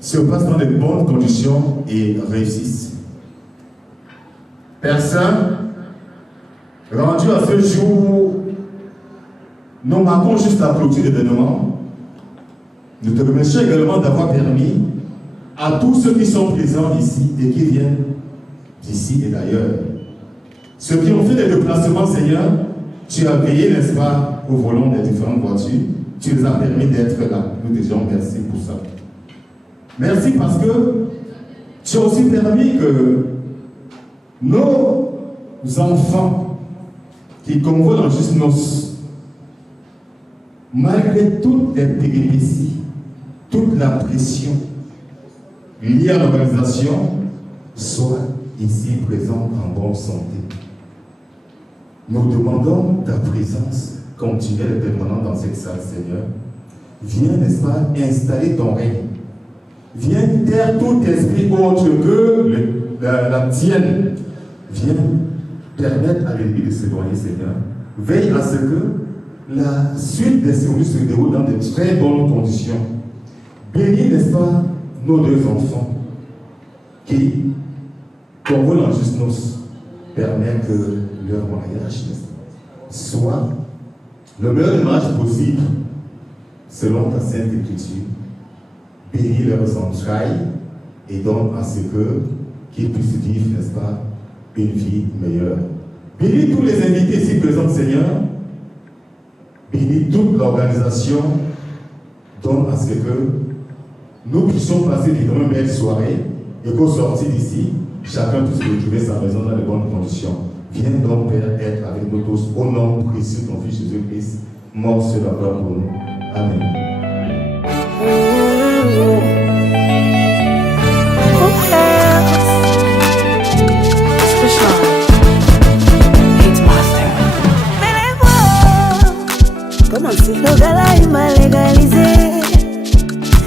se passent dans de bonnes conditions et réussissent. Père Saint, rendu à ce jour, nous marquons juste la clôture de l'événement. Nous te remercions également d'avoir permis à tous ceux qui sont présents ici et qui viennent d'ici et d'ailleurs, ceux qui ont fait des déplacements, Seigneur, tu as veillé, n'est-ce pas, au volant des différentes voitures. Tu les as permis d'être là. Nous disons merci pour ça. Merci parce que tu as aussi permis que nos enfants qui convoient dans juste noces, malgré toutes les péripéties, toute la pression liée à l'organisation, soient ici présents en bonne santé. Nous demandons ta présence continuelle et permanente dans cette salle, Seigneur. Viens, n'est-ce pas, installer ton règne. Viens taire tout esprit autre que la tienne. Viens permettre à l'ennemi de s'éloigner, Seigneur. Veille à ce que la suite des cérémonies se déroule dans de très bonnes conditions. Bénis, n'est-ce pas, nos deux enfants qui, qu'on veut en juste noces, permet que leur mariage soit le meilleur des mariages possible selon ta sainte écriture. Bénis leurs entrailles et donne à ce qu'ils puissent vivre, n'est-ce pas, une vie meilleure. Bénis tous les invités ici présents, Seigneur. Bénis toute l'organisation. Donne à ce que nous puissions passer une belle soirée et qu'au sortir d'ici, chacun puisse retrouver sa maison dans de bonnes conditions. Viens donc, Père, être avec nous tous au nom précieux de ton Fils Jésus-Christ, mort sur la croix pour nous. Amen. Comment c'est? Le gars-là, il m'a légalisé.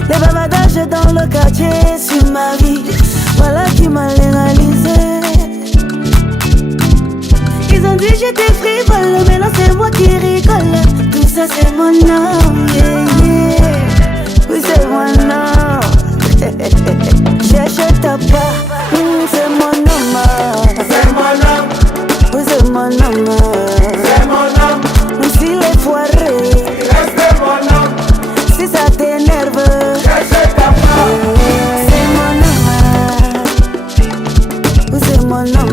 Les bavardages dans le quartier sur ma vie, voilà qui m'a légalisé. Ils ont dit j'étais frivole, mais non c'est moi qui rigole. Tout ça c'est mon nom, yeah, yeah. Oui c'est mon nom. J'achète pas, c'est mon nom. C'est mon nom. Oui c'est mon nom. C'est mon nom. Même s'il est foiré, reste mon nom. Si ça t'énerve, j'achète pas. C'est mon nom. Oui c'est mon nom.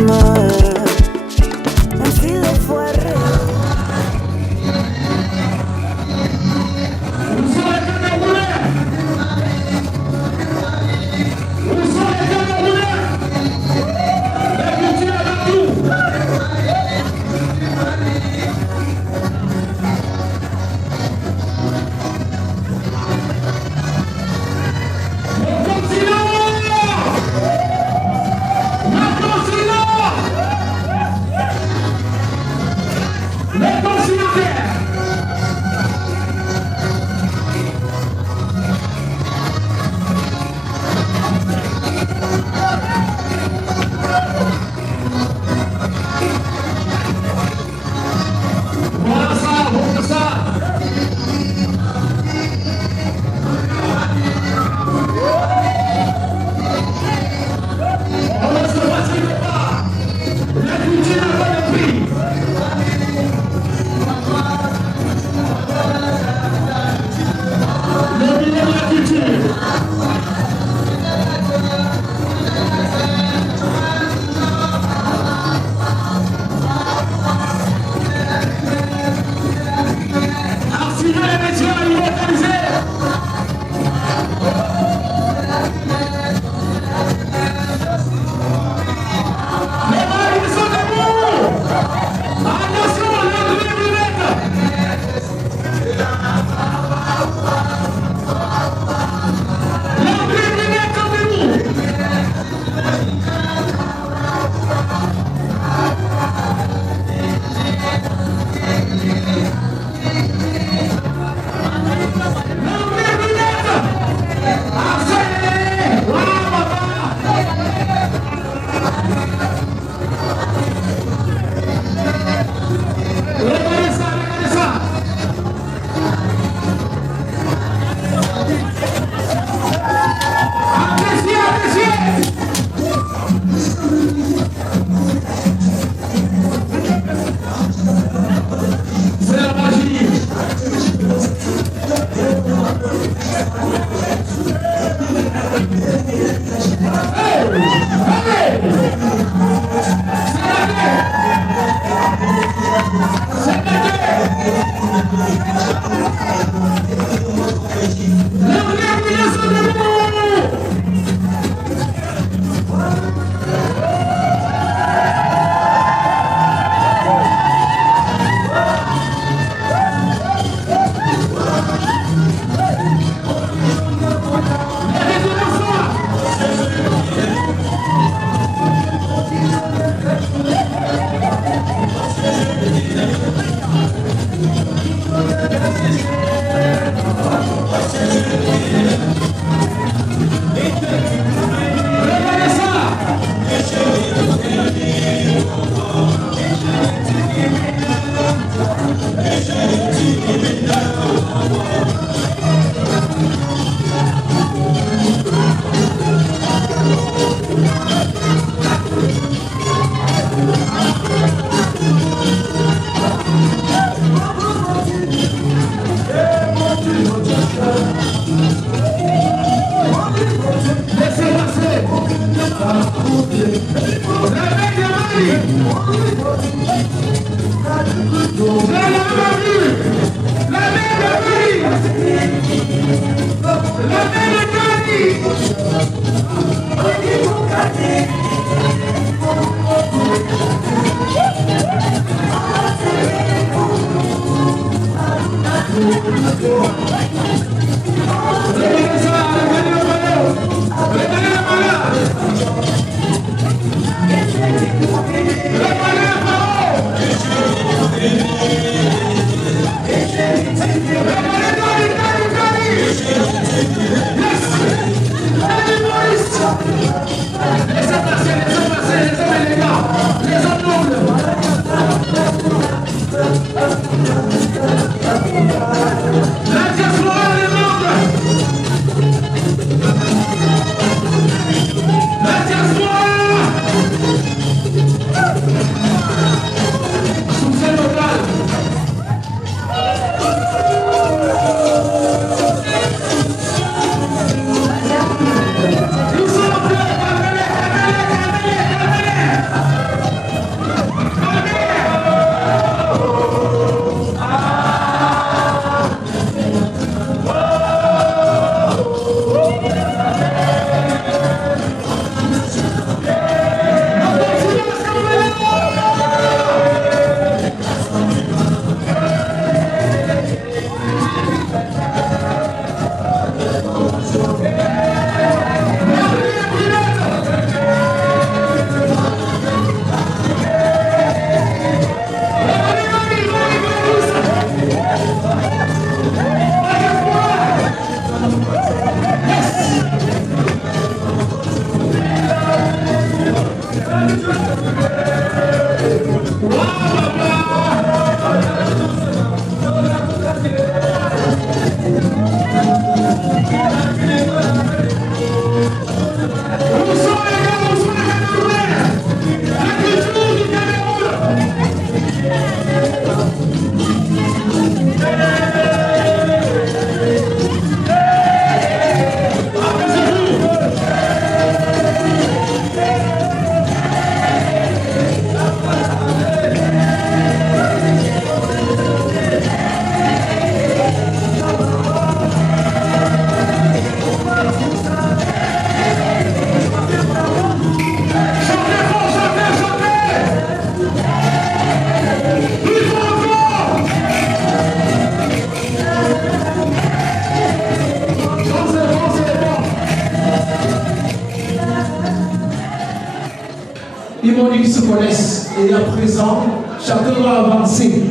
ils m'ont dit qu'ils se connaissent. Et à présent, chacun va avancer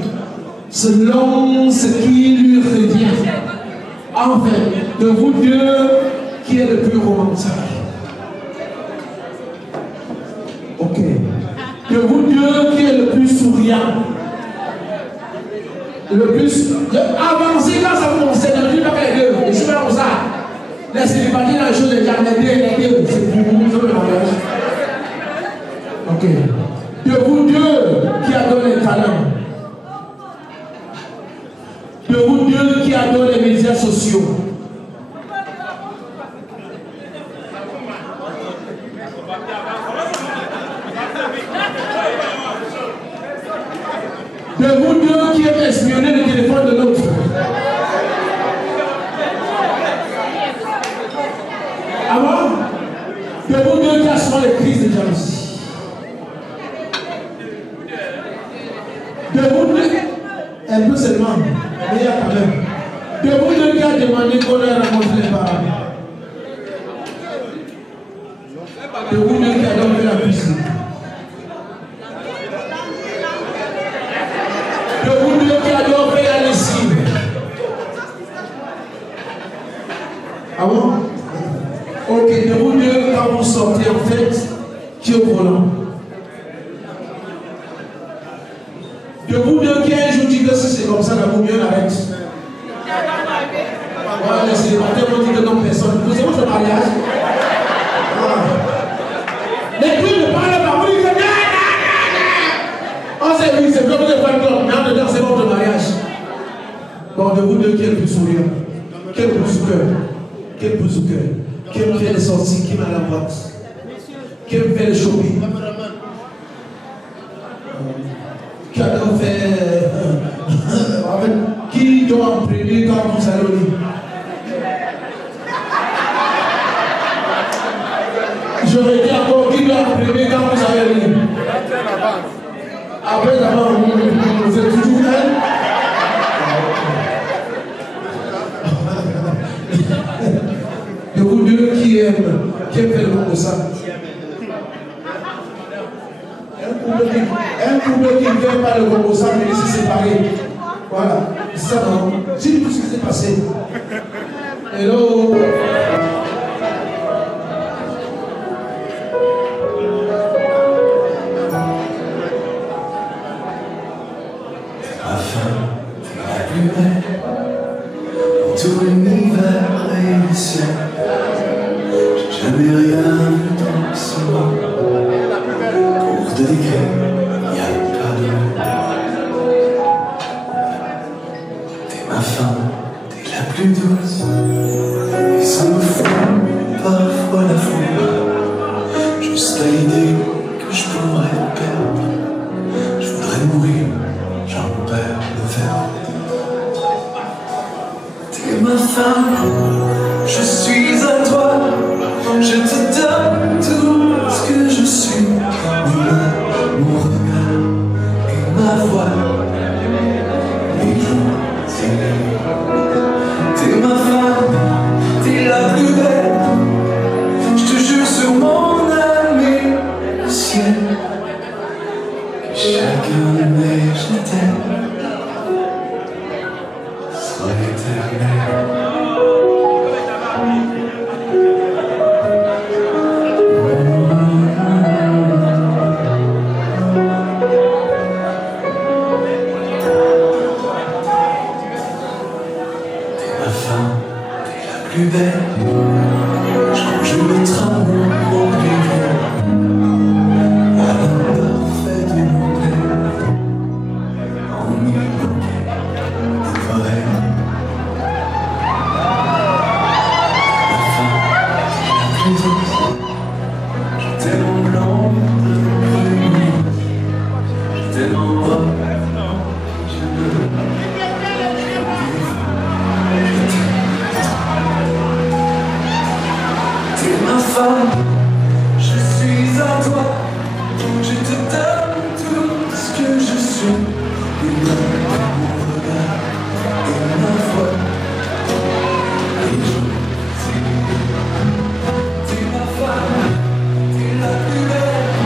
selon ce qui lui revient. Enfin, de vous deux, qui est le plus romantique? Ok. De vous deux, qui est le plus souriant? Le plus. Avancez quand ça vous concerne, ne dites pas que les deux. Je suis pas comme ça. Les célibataires, la chose est déjà les deux. C'est pour vous, le mariage. Ok. De vous deux, qui adore les talents? De vous deux, qui adore les médias sociaux? De vous deux, qui aiment espionner le téléphone de l'autre? Ah bon? De vous deux, qui assurent les crises de jalousie? De vous deux, un peu seulement, mais il y a quand même. De vous deux, qui a demandé qu'on ait rencontré les parents? De vous deux, qui a donc fait la piscine? De vous deux, qui a donc fait la lessive? Ah bon? Ok, de vous deux, quand vous sortez en fait, qui est au volant? De vous deux, qui un jour dit que si c'est comme ça, la vaut mieux l'arrête. Voilà, les célibataires m'ont dit que non, personne. Vous savez votre mariage? Les plus ne parlent pas, vous dites que on sait, oui, c'est comme les femmes, mais en dedans, c'est votre mariage. Bon, de vous deux, qui est le plus souriant? Qui est le plus sous cœur? Qui est le plus sous cœur? Qui aime faire les sorties? Qui m'a la boîte? Qui aime faire le shopping? Qui adore faire. Qui doit en premier quand vous allez au lit? J'aurais dit encore qui doit en premier quand vous allez au lit? Après, d'abord, vous êtes toujours elle? De vous deux, qui aime faire le monde de ça? Un couple qui ne fait pas le Congo ça, mais se séparer. Voilà, c'est ça, non? C'est tout ce qui s'est passé. Hello? Ma femme, t'es la plus belle dans tout l'univers et le ciel. J'ai jamais rien vu dans ce monde. Pour te décrire, y'a pas de mots. T'es ma femme, t'es la plus douce. Et ça me fout parfois la foule. Juste à l'idée que je pourrais te perdre. Je voudrais mourir, j'en perds le verbe. T'es ma femme, je suis à toi. Je te donne tout ce que je suis. Mes mains, mon regard et ma voix. Mes jours et mes nuits. T'es ma femme, t'es la plus belle. Je te jure sur mon âme et le ciel. Que chacun de mes je t'aime sera éternel. Plus belle, je crois que je mettrai mon plaisir à l'imparfait du monde en mille bouquets de poèmes. Ma femme, c'est la plus douce, je t'aime en blanc de brume, je t'aime en bas, je veux. Je suis à toi, je te donne tout ce que je suis. Une main, mon regard et ma voix. Les jours, t'es ma femme, t'es la plus belle.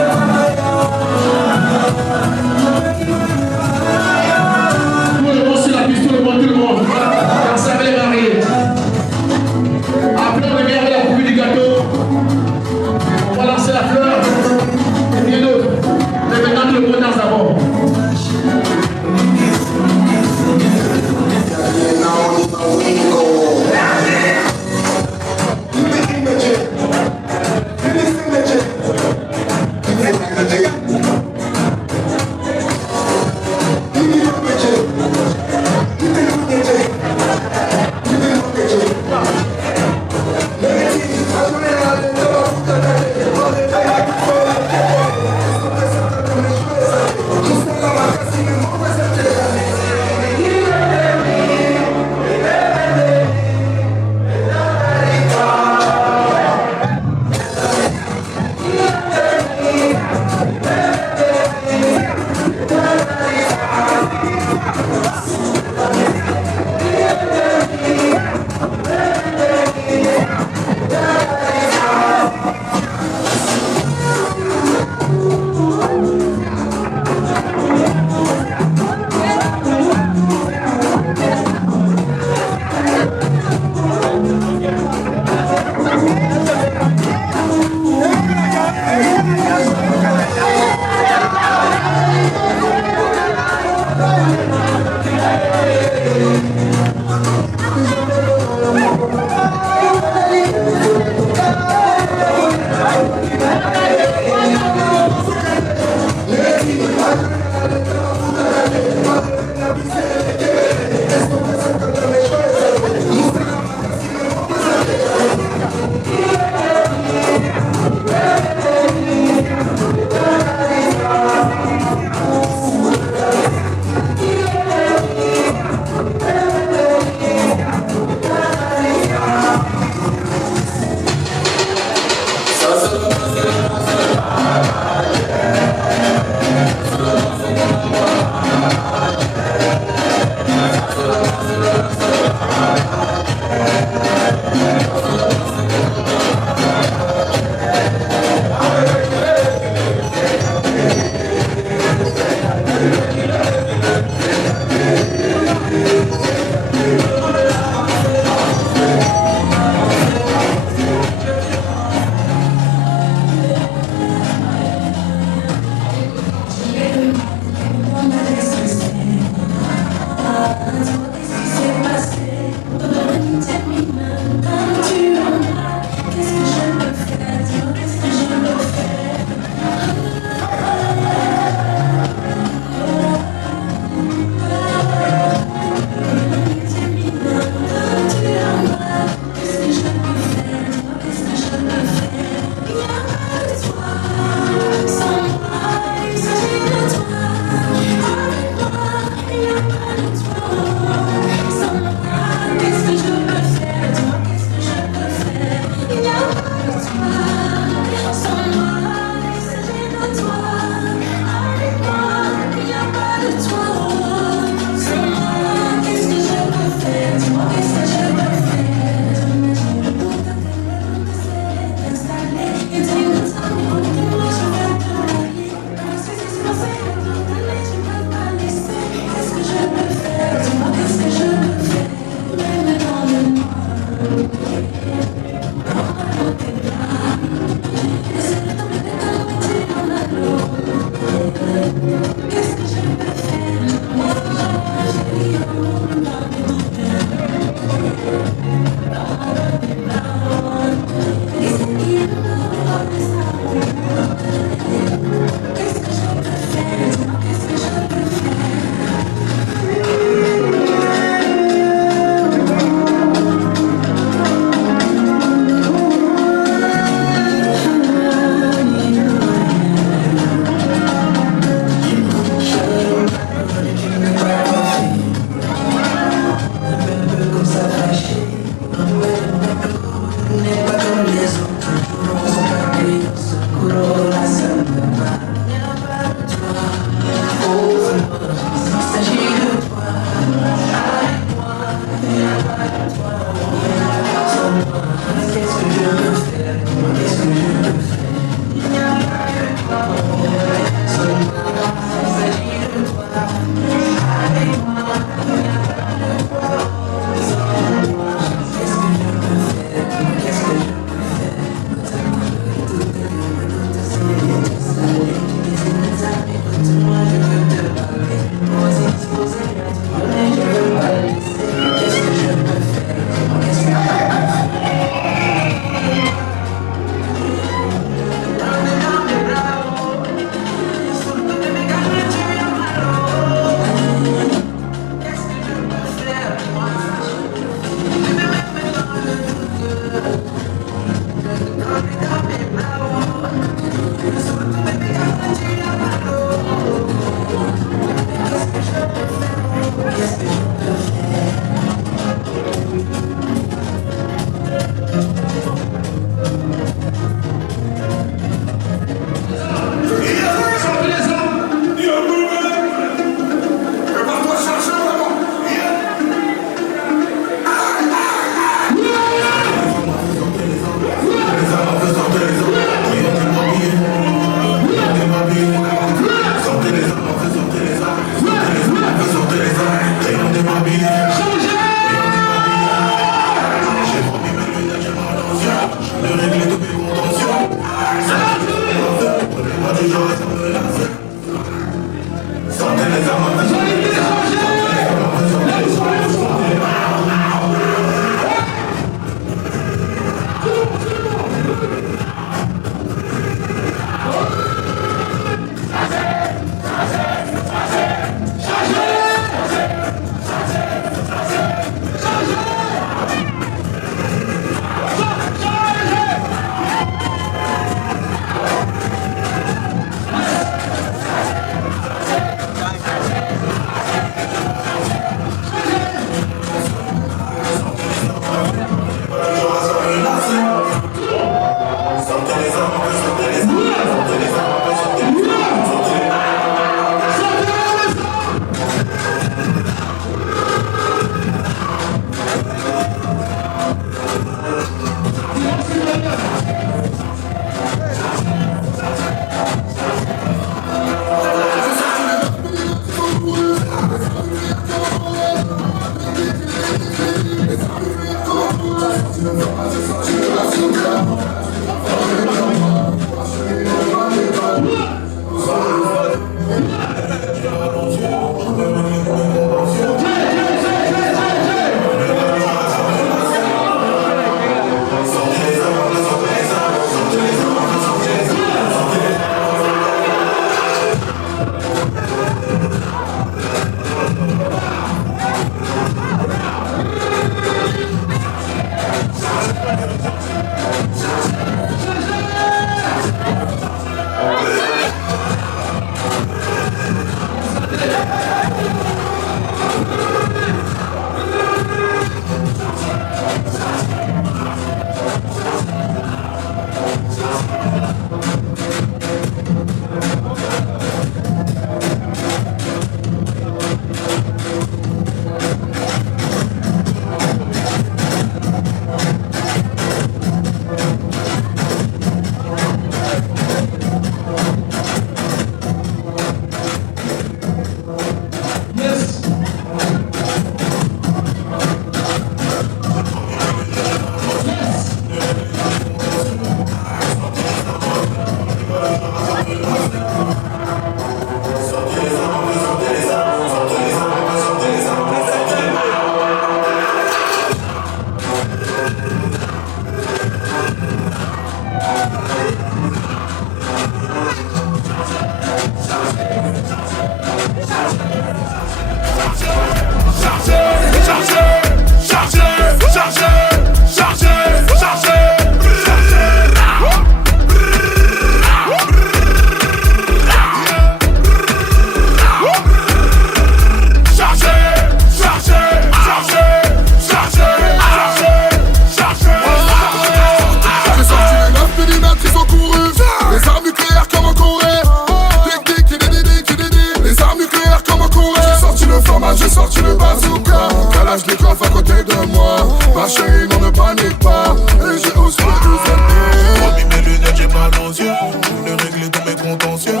J'ai sorti le bazooka, calage des coffres à côté de moi. Ma chérie, non ne panique pas, et j'ai aussi deux ennemis. J'ai mis mes lunettes, j'ai mal aux yeux. Je voulais régler tous mes contentieux.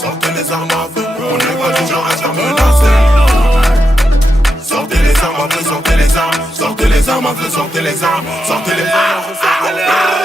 Sortez les armes à feu, on n'est pas du genre à se faire menacer. Sortez les armes à feu, sortez les armes. Sortez les armes à feu, sortez les armes. Sortez les armes, sortez les armes.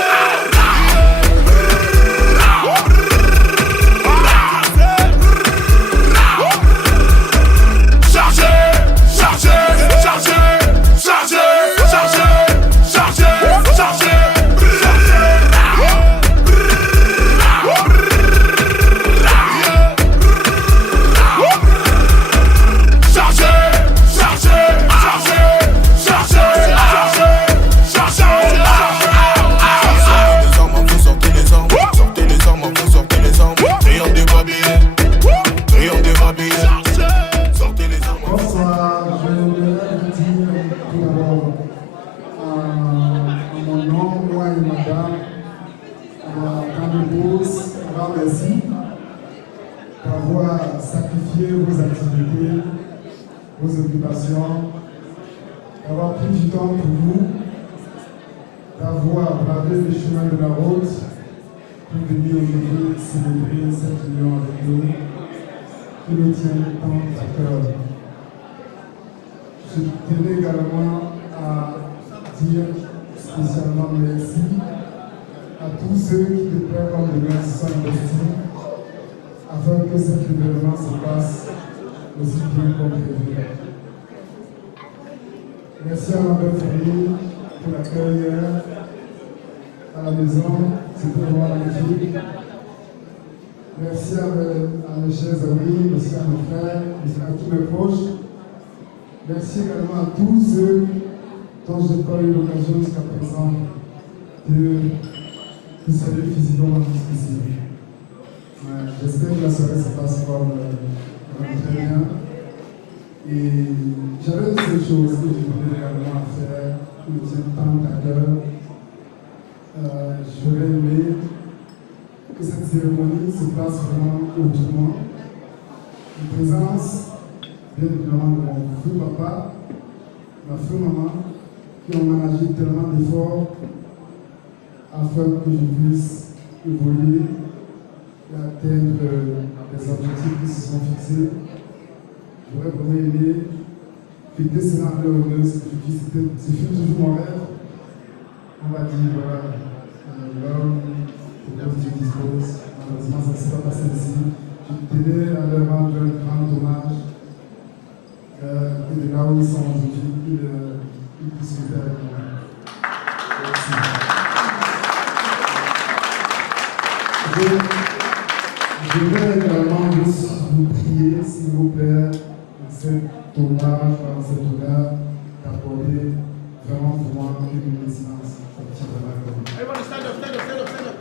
D'avoir pris du temps pour vous, d'avoir bravé le chemin de la route pour venir aujourd'hui célébrer cette union avec nous, qui nous tient tant à cœur. Je tenais également à dire spécialement merci à tous ceux qui, de près comme de loin, se sont investis afin que cet événement se passe aussi bien comme prévu. Merci à ma belle famille pour l'accueil hier à la maison, c'était vraiment magnifique. Merci à mes chers amis, merci à mes frères, merci à tous mes proches. Merci également à tous ceux dont je n'ai pas eu l'occasion jusqu'à présent de saluer physiquement jusqu'ici. J'espère que la soirée se passe comme très bien. Et j'avais une seule chose que je voulais également faire, qui me tient tant à cœur. J'aurais aimé que cette cérémonie se passe vraiment autrement. En présence, bien évidemment, de mon feu papa, ma feu maman, qui ont managé tellement d'efforts afin que je puisse évoluer et atteindre les objectifs qui se sont fixés. J'aurais vraiment aimé fêter cela en leur honneur, ce fut toujours mon rêve. On va dire, voilà, l'homme, pour que Dieu dispose. Malheureusement, ça ne s'est pas passé ici. Je tenais à leur rendre un grand hommage. Et de là où ils sont aujourd'hui, ils puissent le faire avec moi. Merci. Je vais également vous prier, s'il vous plaît, dans cet hommage, dans cet honneur, d'accorder vraiment pour moi une silence. Everybody stand up, stand up, stand up, stand up.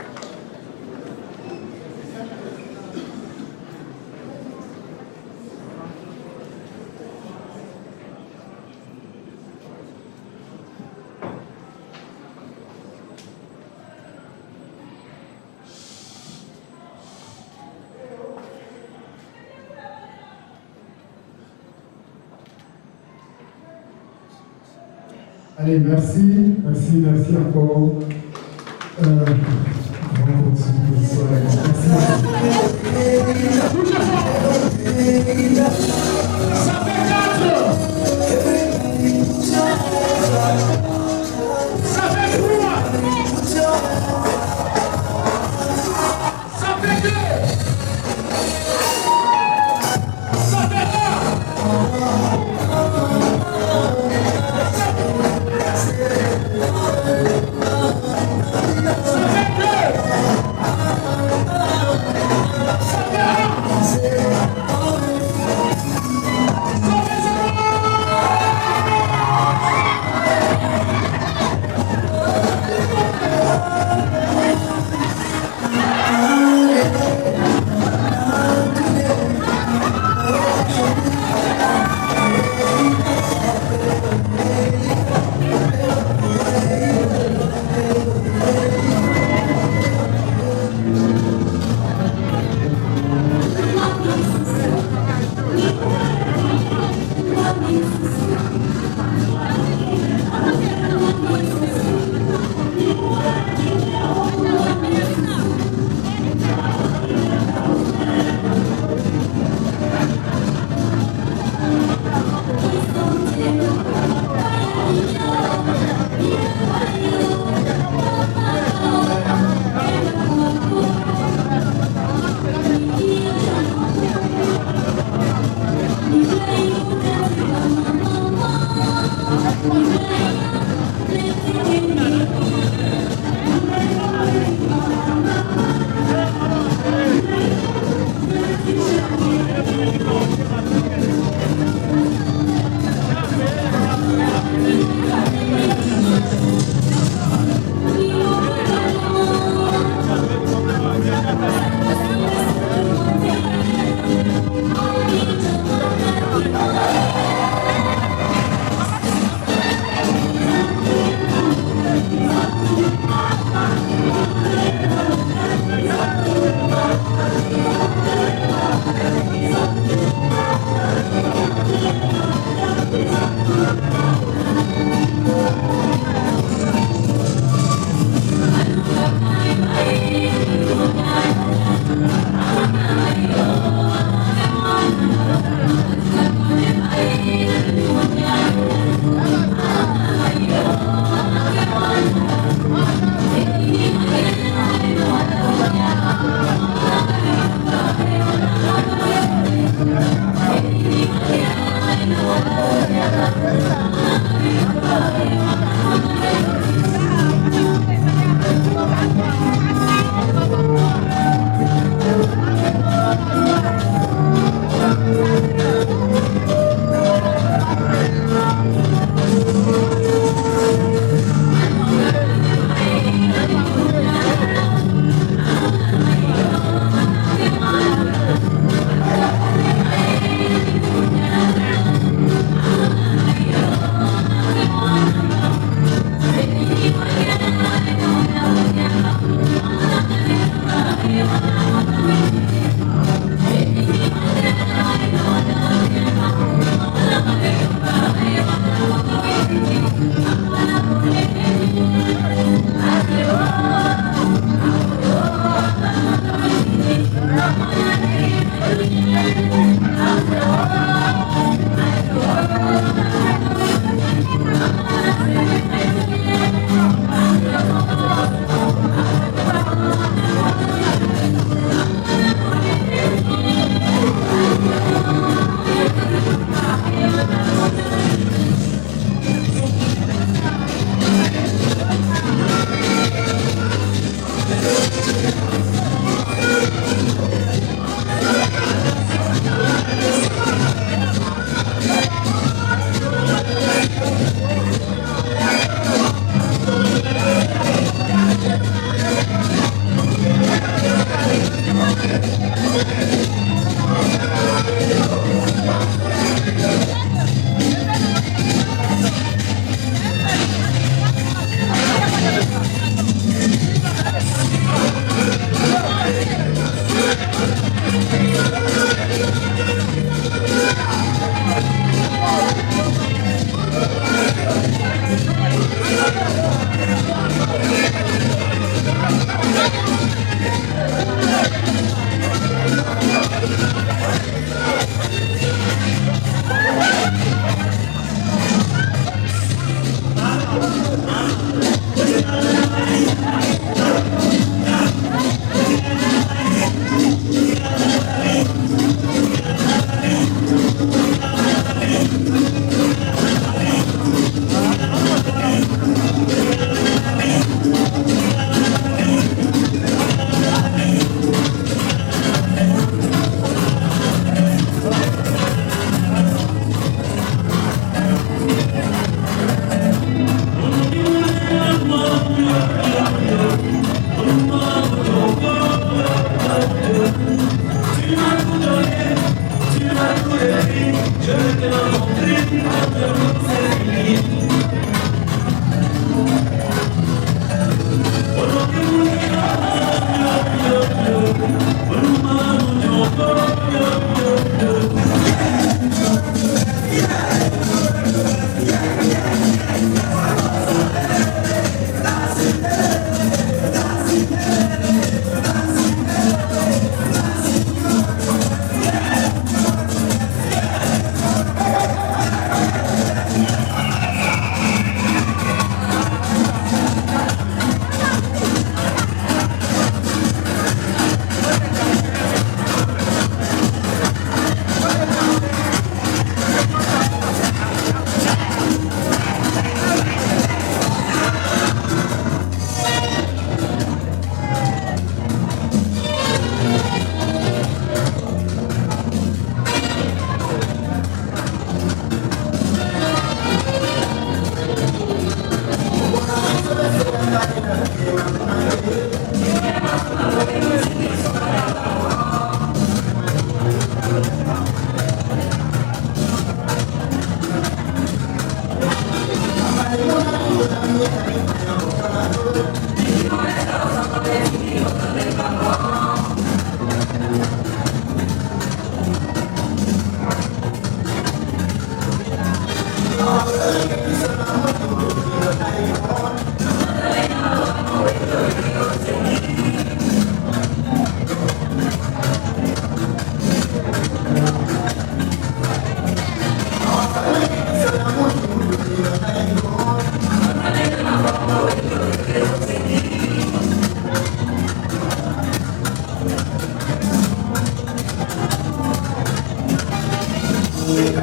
Allez, merci encore. Ça fait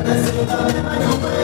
Thank you.